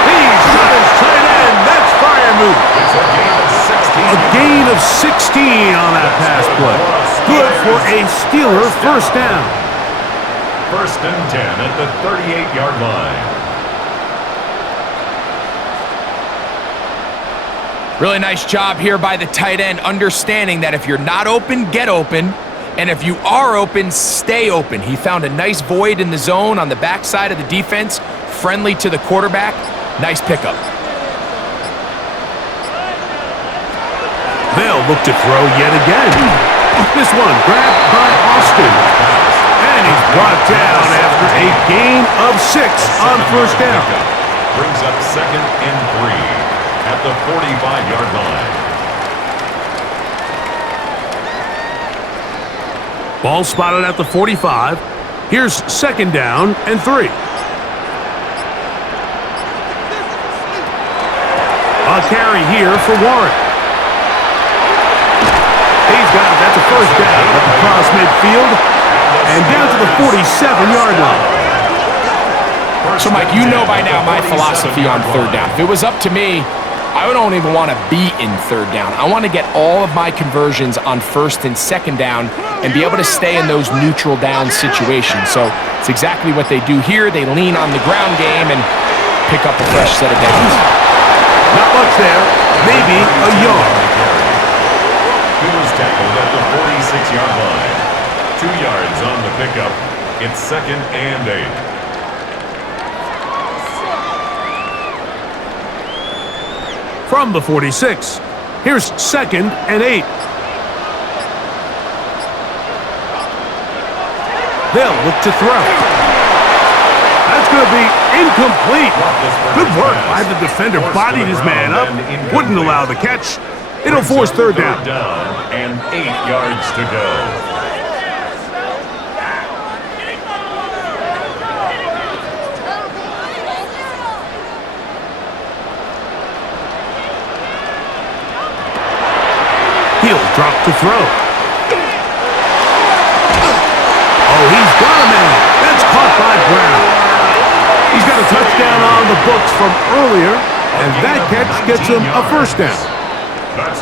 He's got his tight end. That's fire move. It's a gain of 16. A gain of 16 on that pass play. Good for a Steeler first down. 1st and 10 at the 38-yard line. Really nice job here by the tight end, understanding that if you're not open, get open. And if you are open, stay open. He found a nice void in the zone on the backside of the defense, friendly to the quarterback. Nice pickup. They'll look to throw yet again. This one grabbed by Austin. And he's brought down after a gain of 6 on first down. Brings up 2nd and 3 at the 45-yard line. Ball spotted at the 45. Here's 2nd down and 3. A carry here for Warren. He's got it. That's a first down across midfield and down to the 47-yard line. So, Mike, you know by now my philosophy on 3rd down. If it was up to me, I don't even want to be in 3rd down. I want to get all of my conversions on 1st and 2nd down and be able to stay in those neutral down situations. So it's exactly what they do here. They lean on the ground game and pick up a fresh set of downs. Not much there. Maybe a yard. He was tackled at the 46-yard line. 2 yards on the pickup. It's 2nd and 8. From the 46, here's 2nd and 8. They'll look to throw. That's going to be incomplete. Good work by the defender. Bodied his man up. Wouldn't allow the catch. It'll force 3rd down. And 8 yards to go. He'll drop to throw. Oh, he's got a man. That's caught by Brown. He's got a touchdown on the books from earlier, and that catch gets him a first down.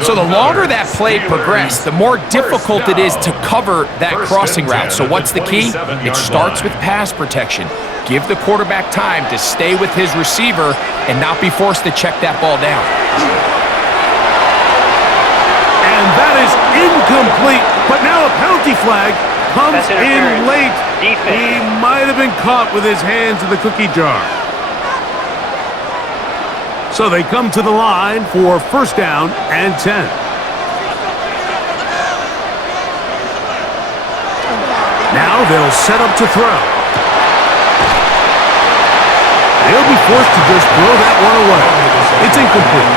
So the longer that play progressed, the more difficult it is to cover that crossing route. So what's the key? It starts with pass protection. Give the quarterback time to stay with his receiver and not be forced to check that ball down. And that is incomplete. But now a penalty flag comes That's in interference. late. Defense. He might have been caught with his hands in the cookie jar. So they come to the line for 1st down and 10. Now they'll set up to throw. They'll be forced to just throw that one away. It's incomplete.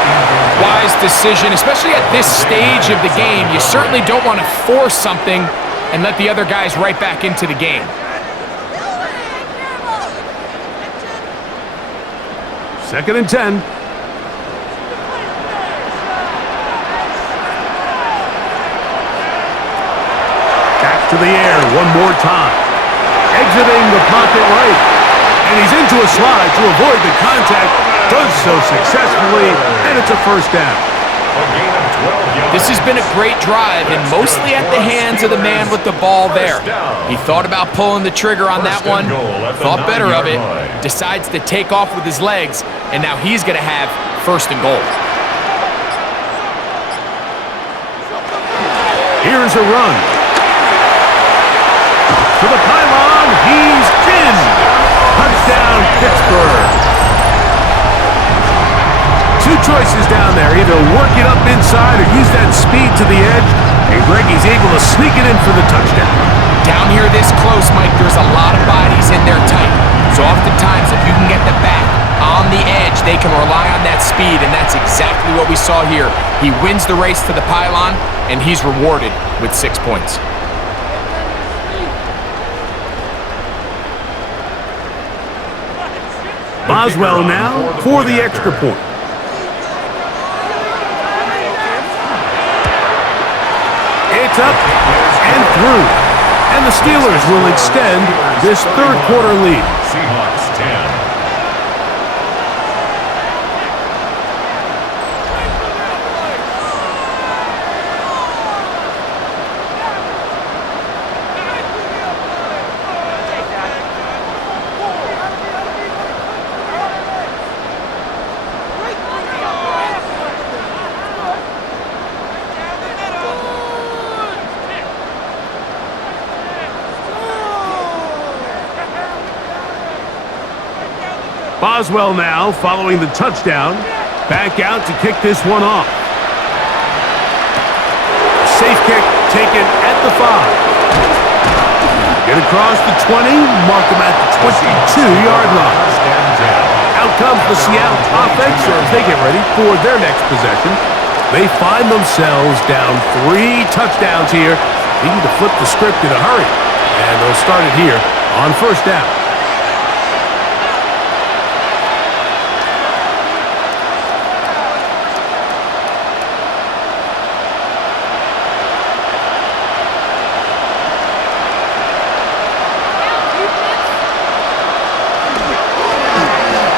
Wise decision, especially at this stage of the game. You certainly don't want to force something and let the other guys right back into the game. Second and 10. Back to the air one more time. Exiting the pocket right. And he's into a slide to avoid the contact. Does so successfully, and it's a first down. A gain of 12 yards. This has been a great drive, and mostly at the hands of the man with the ball there. He thought about pulling the trigger on that one, thought better of it, decides to take off with his legs, and now he's going to have 1st and goal. Here's a run. To the pylon, he's in. Two choices down there. Either work it up inside or use that speed to the edge. And Greggy's able to sneak it in for the touchdown. Down here this close, Mike, there's a lot of bodies in there tight. So oftentimes, if you can get the back on the edge, they can rely on that speed, and that's exactly what we saw here. He wins the race to the pylon, and he's rewarded with 6 points. Boswell now for the extra point. It's up and through. And the Steelers will extend this third quarter lead. Seahawks 10. Boswell now following the touchdown. Back out to kick this one off. Safe kick taken at the 5. Get across the 20, mark him at the 22-yard line. Out comes the Seattle offense as they get ready for their next possession. They find themselves down 3 touchdowns here, needing to flip the script in a hurry. And they'll start it here on first down.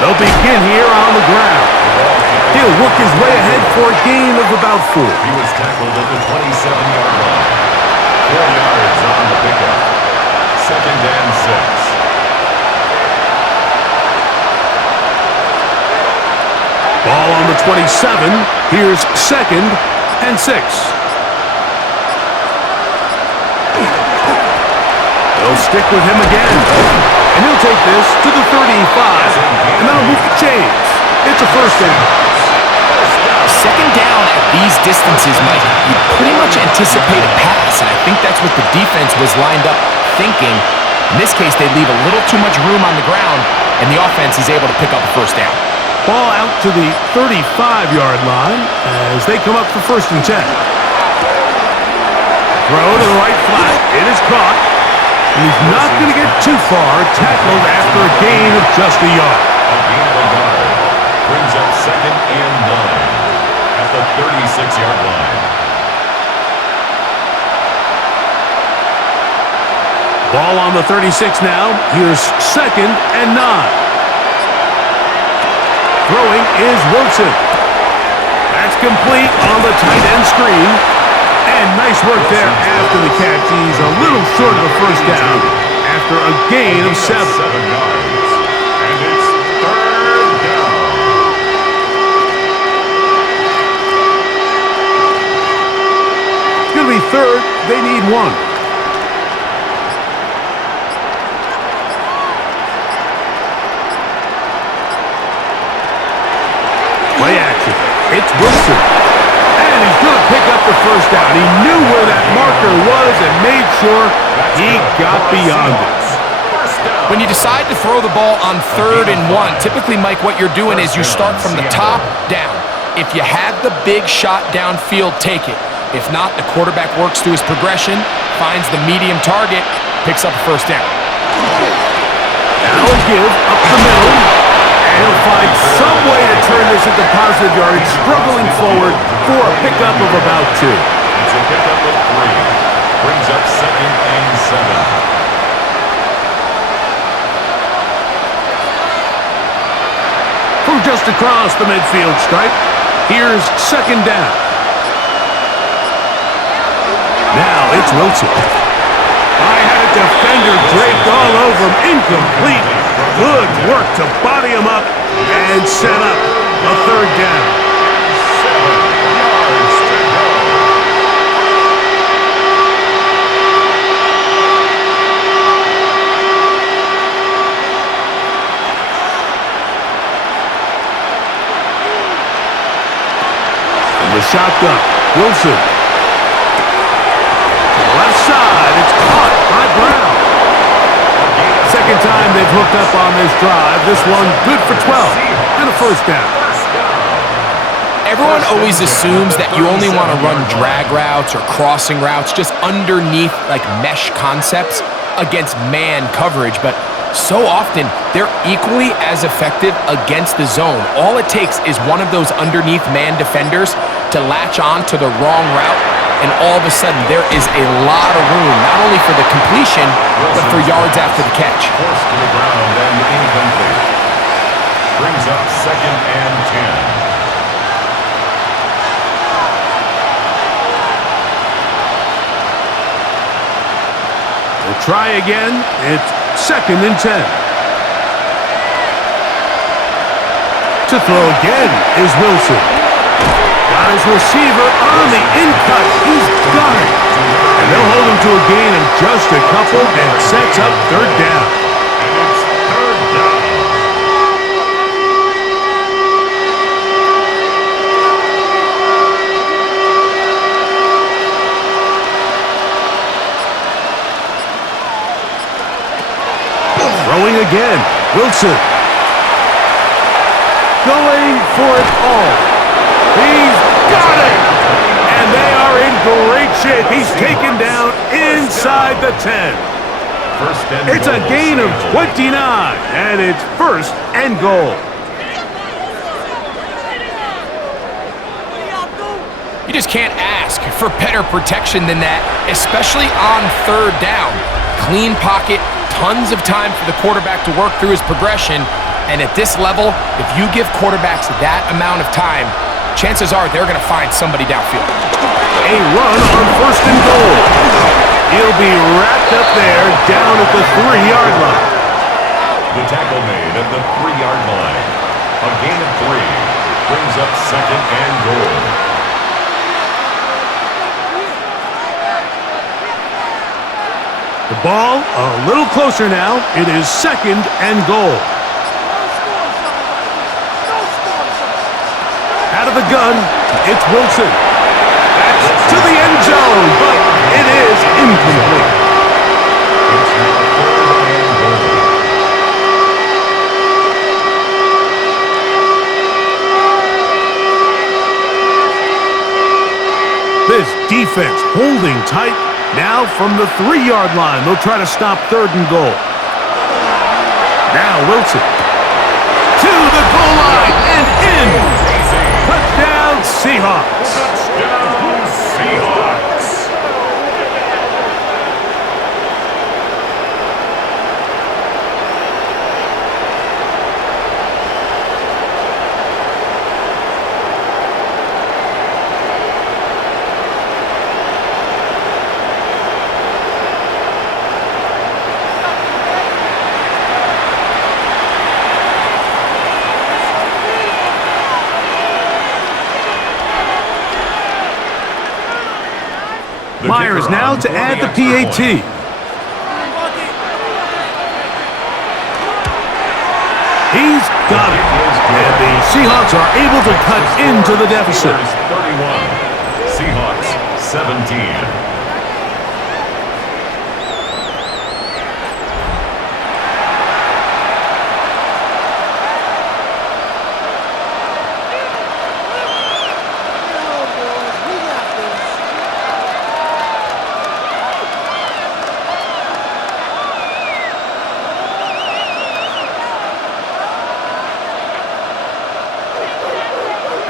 They'll begin here on the ground. He'll work his way ahead for a gain of about 4. He was tackled at the 27-yard line. 4 yards on the pickup. 2nd and 6. Ball on the 27. Here's 2nd and 6. They'll stick with him again. And he'll take this to the 35. And that'll move the chains. It's a first down. Second down at these distances, Mike, you pretty much anticipate a pass, and I think that's what the defense was lined up thinking. In this case, they leave a little too much room on the ground, and the offense is able to pick up a first down. Ball out to the 35-yard line as they come up for 1st and 10. Throw to the right flat. It is caught. He's not going to get too far. Tackled after a gain of just a yard. A gain of a yard brings up 2nd and 9 at the 36-yard line. Ball on the 36 now. Here's 2nd and 9. Throwing is Wilson. That's complete on the tight end screen. And nice work there after the catch. He's a little short of a first down after a gain of 7. 7 yards. And it's 3rd down. It's going to be 3rd. They need 1. Play action. It's Wilson. And he's going to pick up the first down. He knew where that marker was and made sure he got beyond it. When you decide to throw the ball on 3rd and 1, typically, Mike, what you're doing is you start from the top down. If you have the big shot downfield, take it. If not, the quarterback works through his progression, finds the medium target, picks up a first down. Now a give up the middle. And he'll find some way to turn this into positive yardage, struggling forward for a pickup of about 2. It's a pickup of 3. Brings up 2nd and 7. From just across the midfield stripe, here's 2nd down. Now it's Wilson. I had a defender draped all over him. Incomplete. Good work to body him up and set up a 3rd down. 7 yards to go. stopped up. Wilson. To the left side. It's caught by Brown. Second time they've hooked up on this drive. This one good for 12 and a first down. Everyone always assumes that you only want to run drag routes or crossing routes just underneath like mesh concepts against man coverage, but so often they're equally as effective against the zone. All it takes is one of those underneath man defenders to latch on to the wrong route, and all of a sudden there is a lot of room, not only for the completion, but for yards after the catch. Forced to the ground and incomplete. Brings up 2nd and 10. We'll try again. It's 2nd and 10. To throw again is Wilson. Got his receiver on the in-cut. He's got it. And they'll hold him to a gain of just a couple and sets up 3rd down. And it's 3rd down. Throwing again. Wilson. Going for it all. He's got it! And they are in great shape. He's taken down inside the 10. It's a gain of 29, and it's 1st and goal. You just can't ask for better protection than that, especially on 3rd down. Clean pocket, tons of time for the quarterback to work through his progression, and at this level, if you give quarterbacks that amount of time, chances are they're going to find somebody downfield. A run on 1st and goal. He'll be wrapped up there down at the 3-yard line. The tackle made at the 3-yard line. A gain of 3 brings up 2nd and goal. The ball a little closer now. It is 2nd and goal. Out of the gun, it's Wilson. That's to the end zone, but it is incomplete. It's now 3rd and goal. This defense holding tight. Now from the 3-yard line, they'll try to stop 3rd and goal. Now Wilson to the goal line and in. Touchdown Seahawks. Touchdown Seahawks. Myers now to add the PAT. He's got it. And the Seahawks are able to cut into the deficit. 31. Seahawks 17.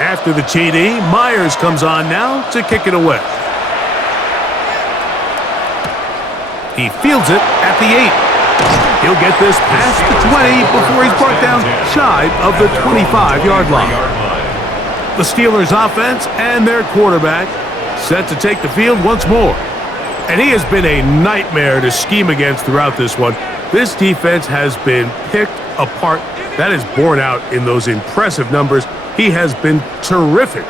After the TD, Myers comes on now to kick it away. He fields it at the 8. He'll get this past the 20 before he's brought down shy of the 25-yard line. The Steelers' offense and their quarterback set to take the field once more. And he has been a nightmare to scheme against throughout this one. This defense has been picked apart. That is borne out in those impressive numbers. He has been terrific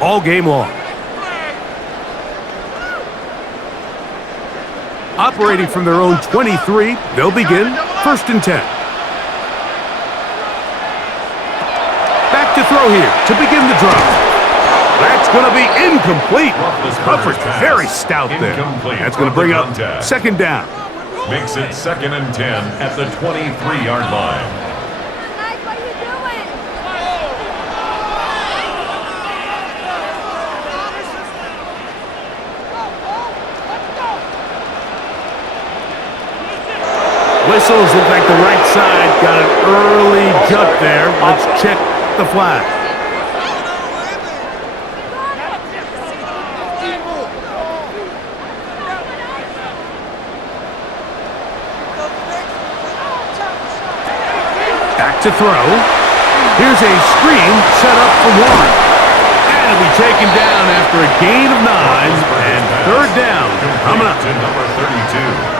all game long. Operating from their own 23, they'll begin 1st and 10. Back to throw here to begin the drive. That's going to be incomplete. Coverage pass. very stout there. Incomplete. That's going to bring up Contact. second down. Makes it 2nd and 10 at the 23-yard line. What are you doing? Whistles look like the right side got an early jump there. Let's check the flag. Back to throw. Here's a screen set up for one. And it'll be taken down after a gain of 9 and third down. Coming up. To number 32.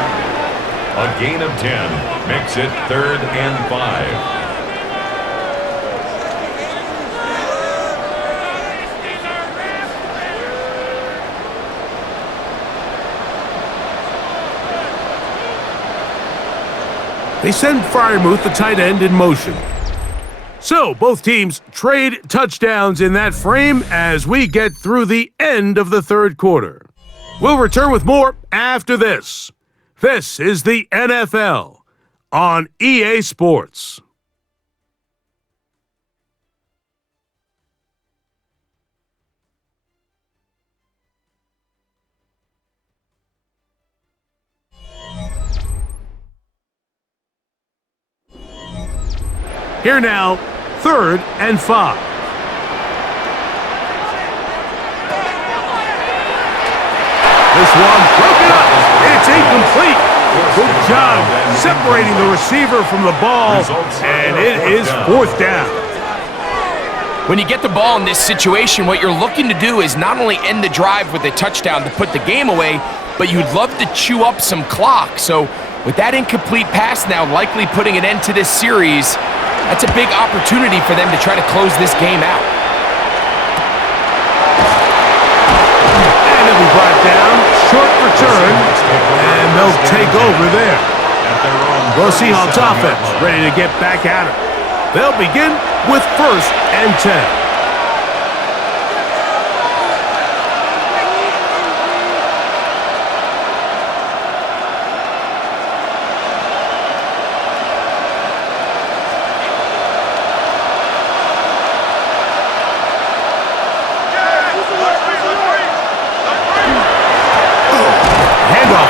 A gain of 10 makes it 3rd and 5. They send Fryermuth, the tight end, in motion. So both teams trade touchdowns in that frame as we get through the end of the third quarter. We'll return with more after this. This is the NFL on EA Sports. Here now, 3rd and 5. This one broken up. It's incomplete. Good job separating the receiver from the ball, and it is 4th down. When you get the ball in this situation, what you're looking to do is not only end the drive with a touchdown to put the game away, but you'd love to chew up some clock. So with that incomplete pass now likely putting an end to this series, that's a big opportunity for them to try to close this game out. And it'll be brought down, short return, and they'll take over there. The Seahawks offense ready to get back at it. They'll begin with 1st and 10.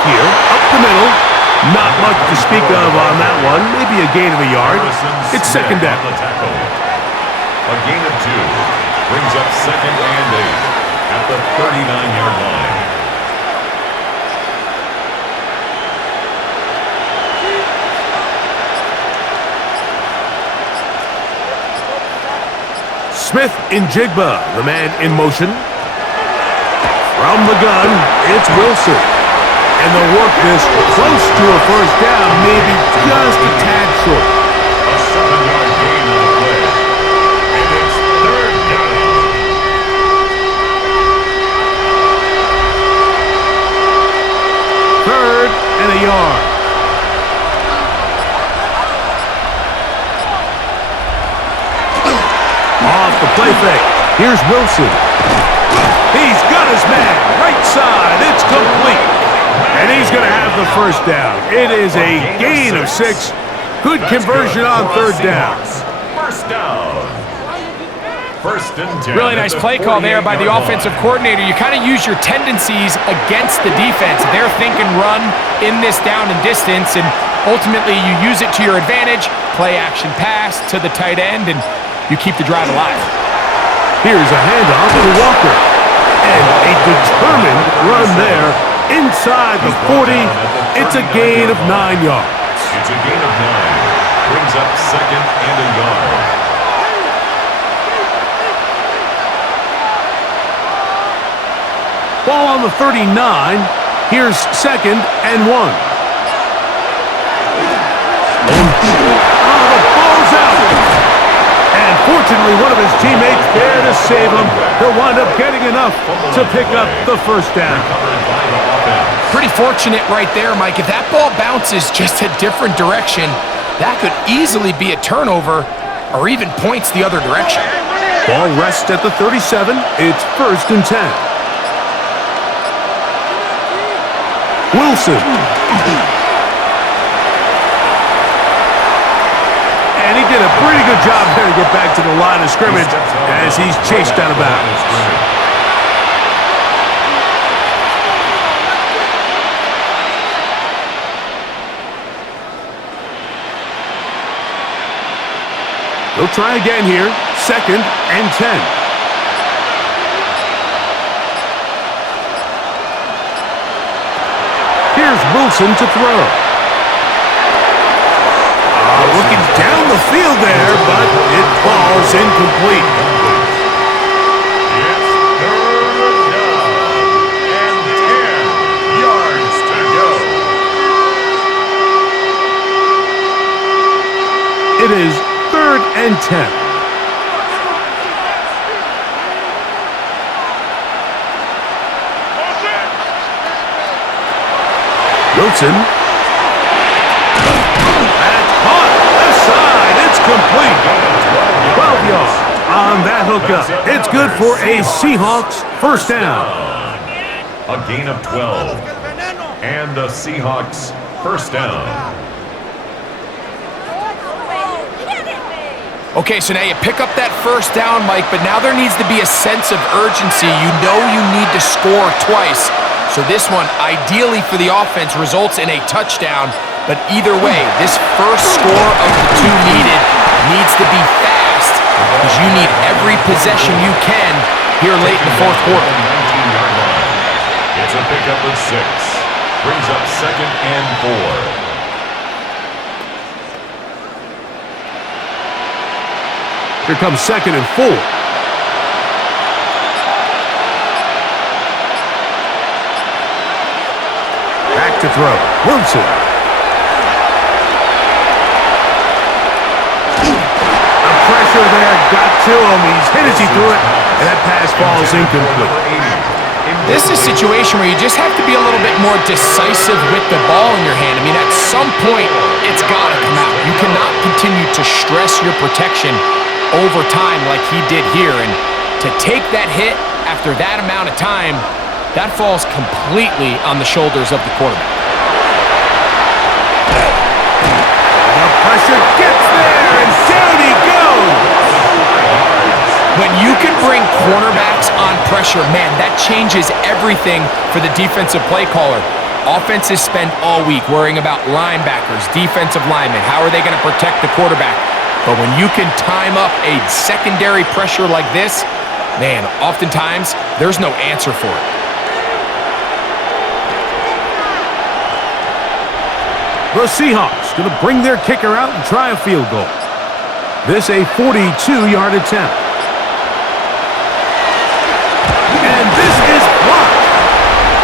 Here, up the middle. Not much to speak of on that one. Maybe a gain of a yard. It's 2nd down. A gain of 2 brings up 2nd and 8 at the 39-yard line. Smith in Jigba, the man in motion. From the gun, it's Wilson. And they'll work this close to a 1st down, maybe just a tad short. A 7-yard gain on the play. And it's 3rd down. 3rd and a yard. Off the play fake. Here's Wilson. He's got his man. Right side. It's complete. And he's going to have the 1st down. It is a gain of 6. Good conversion on 3rd down. 1st down. 1st and 10. Really nice play call there by the offensive coordinator. You kind of use your tendencies against the defense. They're thinking run in this down and distance, and ultimately you use it to your advantage. Play action pass to the tight end, and you keep the drive alive. Here's a handoff to Walker. And a determined run there inside the 40. It's a gain of 9 yards. It's a gain of 9. Brings up 2nd and a yard. Ball on the 39. Here's 2nd and 1. Oh, the ball's out. And fortunately, one of his teammates there to save him. He'll wind up getting enough to pick up the 1st down. Pretty fortunate right there, Mike. If that ball bounces just a different direction, that could easily be a turnover or even points the other direction. Ball rests at the 37. It's 1st and 10. Wilson. And he did a pretty good job there to get back to the line of scrimmage as he's chased out of bounds. They'll try again here. 2nd and 10. Here's Wilson to throw. Looking down the field there, but it falls incomplete. It's 3rd down and 10 yards to go. It is 3rd and 10. Wilson. That's caught. Left side. It's complete. 12 yards on that hookup. It's good for a Seahawks 1st down. A gain of 12. And the Seahawks 1st down. Okay, so now you pick up that 1st down, Mike, but now there needs to be a sense of urgency. You know you need to score twice. So this one, ideally for the offense, results in a touchdown. But either way, this first score of the 2 needed needs to be fast because you need every possession you can here late in the 4th quarter. 19-yard line. It's a pickup of 6. Brings up 2nd and 4. Here comes 2nd and 4. Back to throw. Wilson. The pressure there got to him. He's hit as he threw it, and that pass falls incomplete. This is a situation where you just have to be a little bit more decisive with the ball in your hand. I mean, at some point, it's got to come out. You cannot continue to stress your protection over time like he did here. And to take that hit after that amount of time, that falls completely on the shoulders of the quarterback. The pressure gets there, and down he goes. When you can bring cornerbacks on pressure, man, that changes everything for the defensive play caller. Offenses spend all week worrying about linebackers, defensive linemen. How are they going to protect the quarterback? But when you can time up a secondary pressure like this, man, oftentimes there's no answer for it. The Seahawks going to bring their kicker out and try a field goal. This a 42-yard attempt. And this is blocked.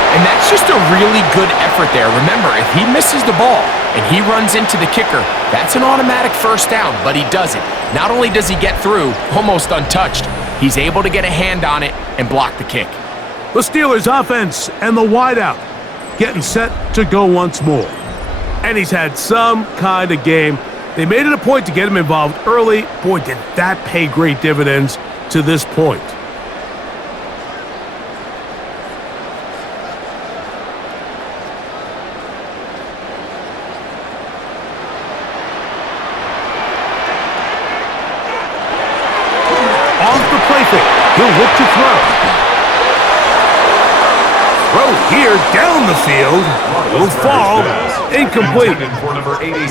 And that's just a really good effort there. Remember, if he misses the ball and he runs into the kicker, that's an automatic 1st down, but he doesn't. Not only does he get through almost untouched, he's able to get a hand on it and block the kick. The Steelers offense and the wideout getting set to go once more. And he's had some kind of game. They made it a point to get him involved early. Boy, did that pay great dividends to this point. He'll look to throw. Throw here down the field. Will fall. Incomplete.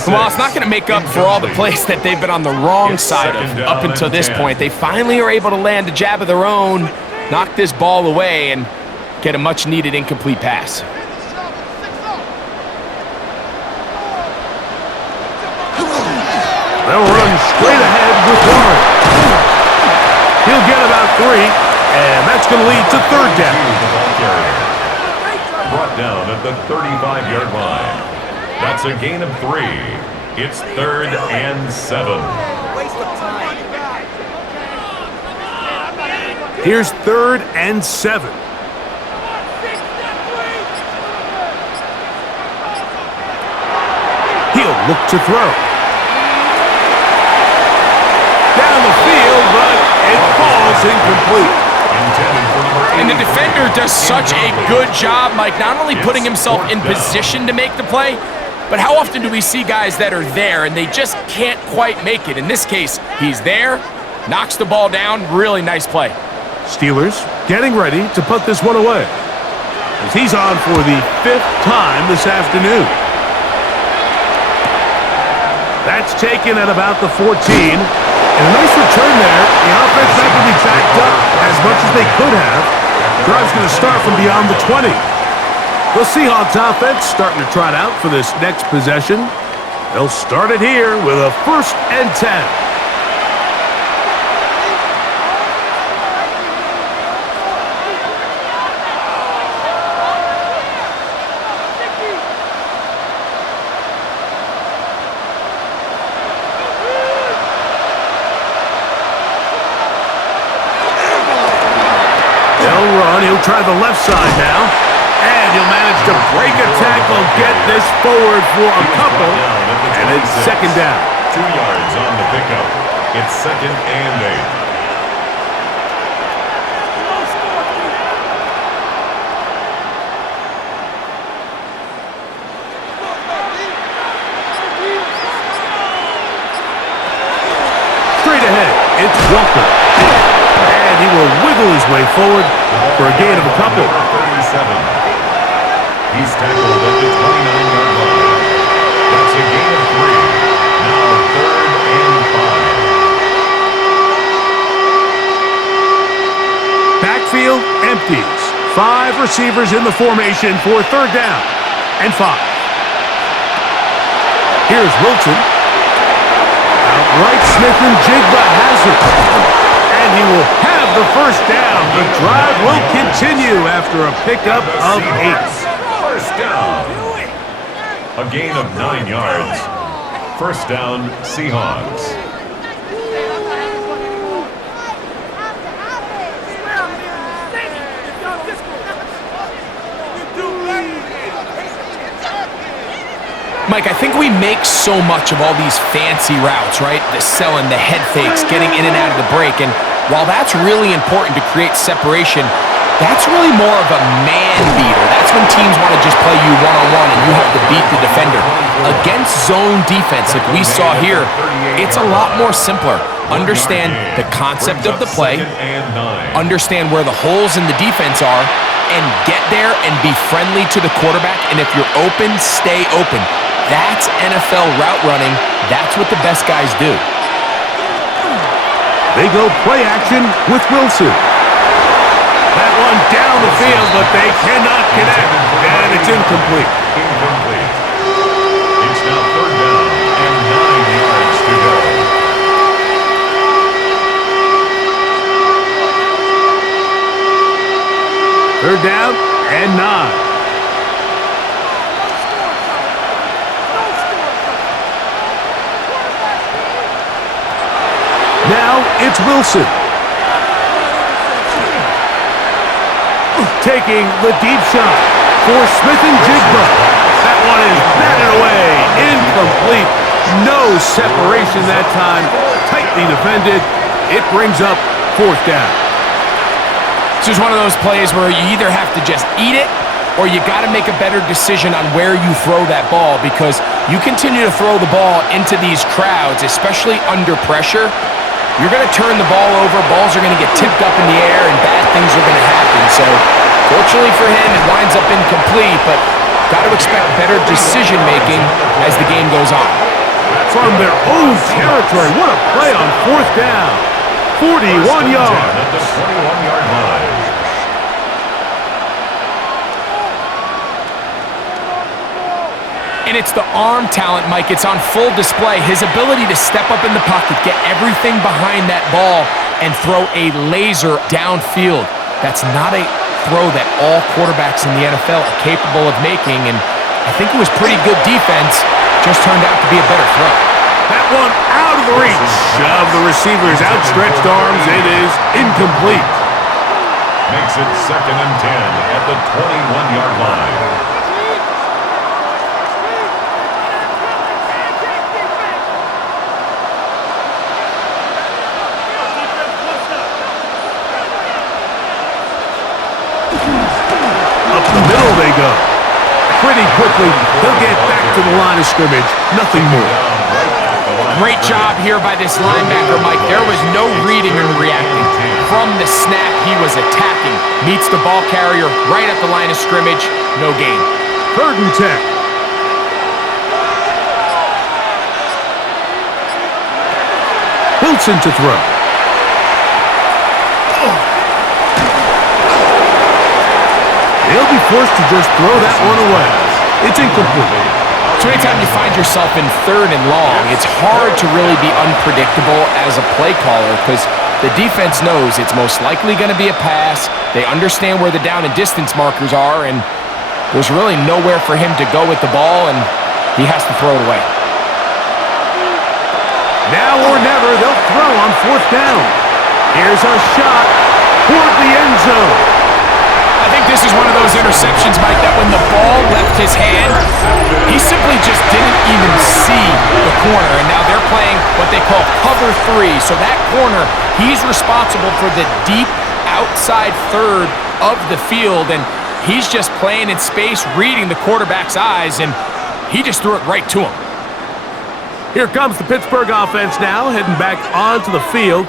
Well, it's not going to make up for all the plays that they've been on the wrong side of up until this point. They finally are able to land a jab of their own, knock this ball away, and get a much-needed incomplete pass. They'll run straight ahead with Warren. He'll get about 3, and that's going to lead to 3rd down. Brought down at the 35-yard line. That's a gain of 3. It's 3rd and 7. Here's 3rd and 7. He'll look to throw. Down the field, but it falls is incomplete. Intended for number 84. And the defender does such a good job, Mike, not only putting himself in position to make the play, but how often do we see guys that are there and they just can't quite make it? In this case, he's there, knocks the ball down, really nice play. Steelers getting ready to put this one away, as he's on for the 5th time this afternoon. That's taken at about the 14. And a nice return there. The offense not going to be backed up as much as they could have. Drive's going to start from beyond the 20. The Seahawks offense starting to trot out for this next possession. They'll start it here with a 1st and 10. He'll try the left side now, and he'll manage to break a tackle, get this forward for a couple, and it's 2nd down. 2 yards on the pickup. It's 2nd and 8. Straight ahead, it's Walker. And he will wiggle his way forward for a gain of a couple. 37. He's tackled at the 29-yard line. That's a gain of 3. Now 3rd and 5. Backfield empties. 5 receivers in the formation for 3rd down and 5. Here's Wilson. Outright Smith and Jigba has it. And he will have the 1st down. The drive will continue after a pickup of 8. 1st down. A gain of 9 yards. 1st down, Seahawks. Mike, I think we make so much of all these fancy routes, right? The selling, the head fakes, getting in and out of the break. And while that's really important to create separation, that's really more of a man beater. That's when teams want to just play you one-on-one and you have to beat the defender. Against zone defense, like we saw here, it's a lot more simpler. Understand the concept of the play, understand where the holes in the defense are, and get there and be friendly to the quarterback. And if you're open, stay open. That's NFL route running. That's what the best guys do. They go play action with Wilson. That one down the field, but they cannot connect. And it's incomplete. Incomplete. It's now 3rd down and 9 yards to go. Third down and 9. Now it's Wilson. Taking the deep shot for Smith and Jigba. That one is batted away. Incomplete. No separation that time. Tightly defended. It brings up 4th down. This is one of those plays where you either have to just eat it or you got to make a better decision on where you throw that ball, because you continue to throw the ball into these crowds, especially under pressure, you're going to turn the ball over, balls are going to get tipped up in the air, and bad things are going to happen. So, fortunately for him, it winds up incomplete, but got to expect better decision-making as the game goes on. From their own territory, what a play on 4th down. 41 yards. At the 21-yard line. And it's the arm talent, Mike. It's on full display. His ability to step up in the pocket, get everything behind that ball, and throw a laser downfield. That's not a throw that all quarterbacks in the NFL are capable of making, and I think it was pretty good defense. Just turned out to be a better throw. That one out of the reach of the receiver's outstretched arms. It is incomplete. Makes it 2nd and 10 at the 21-yard line. to the line of scrimmage, nothing more. Great job here by this linebacker, Mike. There was no reading and reacting. From the snap, he was attacking. Meets the ball carrier right at the line of scrimmage. No gain. 3rd and 10. Wilson to throw. He'll be forced to just throw that one away. It's incomplete. So anytime you find yourself in 3rd and long, it's hard to really be unpredictable as a play caller because the defense knows it's most likely going to be a pass. They understand where the down and distance markers are, and there's really nowhere for him to go with the ball, and he has to throw it away. Now or never, they'll throw on 4th down. Here's a shot toward the end zone. I think this is one of those interceptions, Mike, that when the ball left his hand, he simply just didn't even see the corner. And now they're playing what they call cover 3. So that corner, he's responsible for the deep outside 3rd of the field. And he's just playing in space, reading the quarterback's eyes, and he just threw it right to him. Here comes the Pittsburgh offense now, heading back onto the field.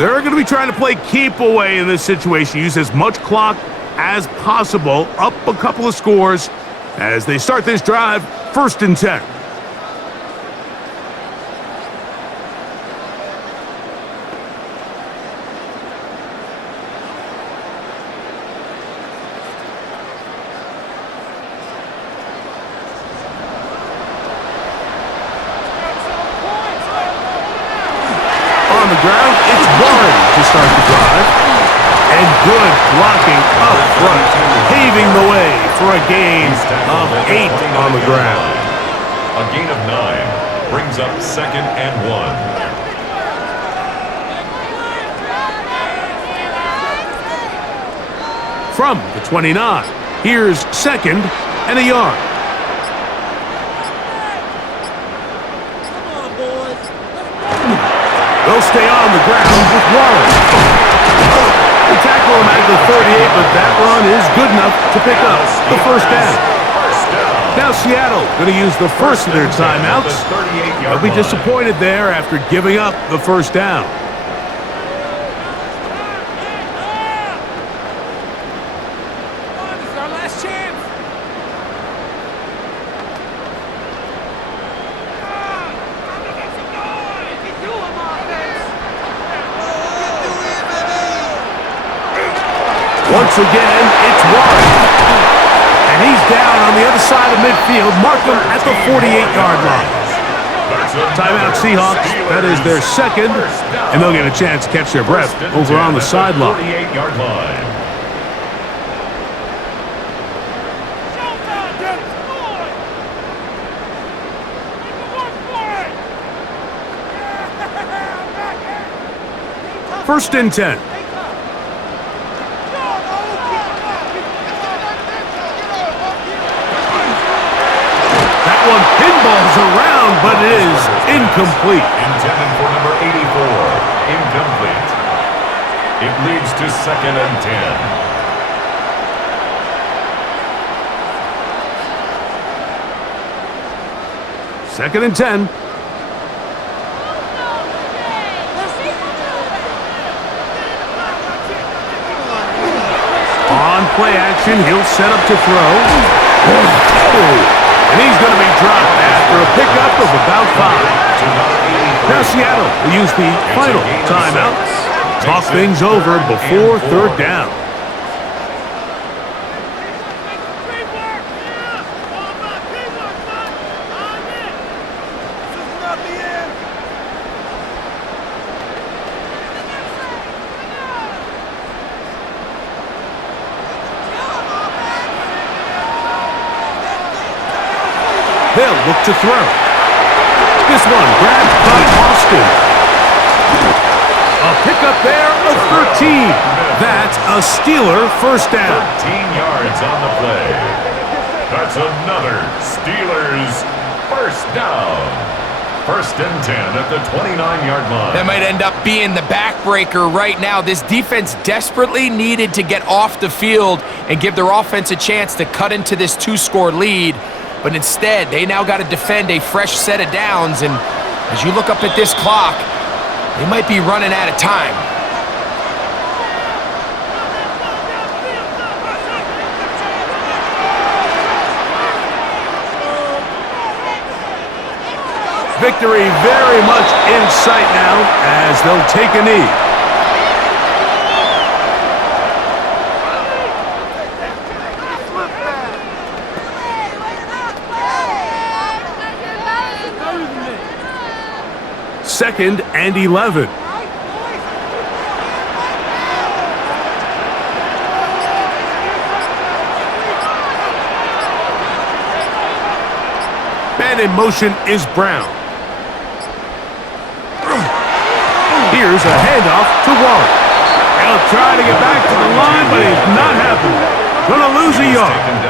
They're going to be trying to play keep away in this situation. Use as much clock as possible, up a couple of scores as they start this drive. 1st and 10. On the ground, it's Warren to start the drive. And good blocking up front, paving the way for a gain of 8 on the ground. A gain of 9 brings up 2nd and 1. From the 29, here's 2nd and a yard. They'll stay on the ground with Warren. They tackle him at the 38, but that run is good enough to pick up the 1st down. Now Seattle going to use the first of their timeouts. They'll be disappointed there after giving up the 1st down. This is our last chance. Once again, it's Warren. And he's down on the other side of midfield. Mark him at the 48-yard line. Timeout Seahawks. That is their 2nd. And they'll get a chance to catch their breath over on the sideline. 48-yard line. First and 10. That one pinballs around, but it is incomplete. Intended for number 84. Incomplete. It leads to 2nd and 10. 2nd and 10. On play action, he'll set up to throw. And he's going to be dropped after a pickup of about 5. Now Seattle will use the final timeout. Talk things over before 3rd down. They'll look to throw. This one grabbed by Austin. A pickup there of 13. That's a Steeler 1st down. 13 yards on the play. That's another Steelers 1st down. 1st and 10 at the 29-yard line. That might end up being the backbreaker right now. This defense desperately needed to get off the field and give their offense a chance to cut into this 2-score lead. but instead, they now got to defend a fresh set of downs, and as you look up at this clock, they might be running out of time. Victory very much in sight now as they'll take a knee. Second and 11. Man in motion is Brown. Here's a handoff to Warren. He'll try to get back to the line, but he's not happening. Gonna lose a yard.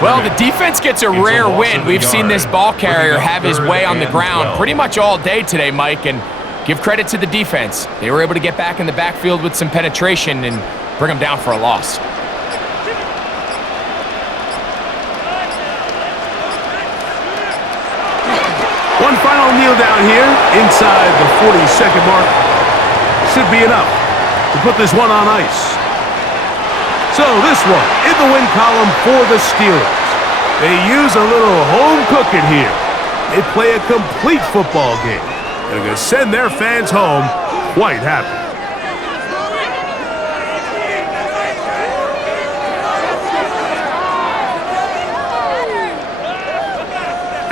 Well, the defense gets a rare win. We've seen this ball carrier have his way on the ground pretty much all day today, Mike, and give credit to the defense. They were able to get back in the backfield with some penetration and bring them down for a loss. One final kneel down here inside the 40-second mark. Should be enough to put this one on ice. So this one in the win column for the Steelers. They use a little home cooking here. They play a complete football game. They're going to send their fans home quite happy.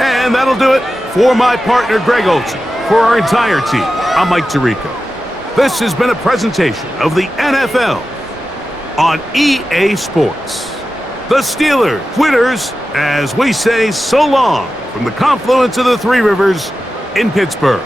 And that'll do it for my partner, Greg Olsen. For our entire team, I'm Mike Tirico. This has been a presentation of the NFL on EA Sports. The Steelers, winners, as we say so long from the confluence of the Three Rivers in Pittsburgh.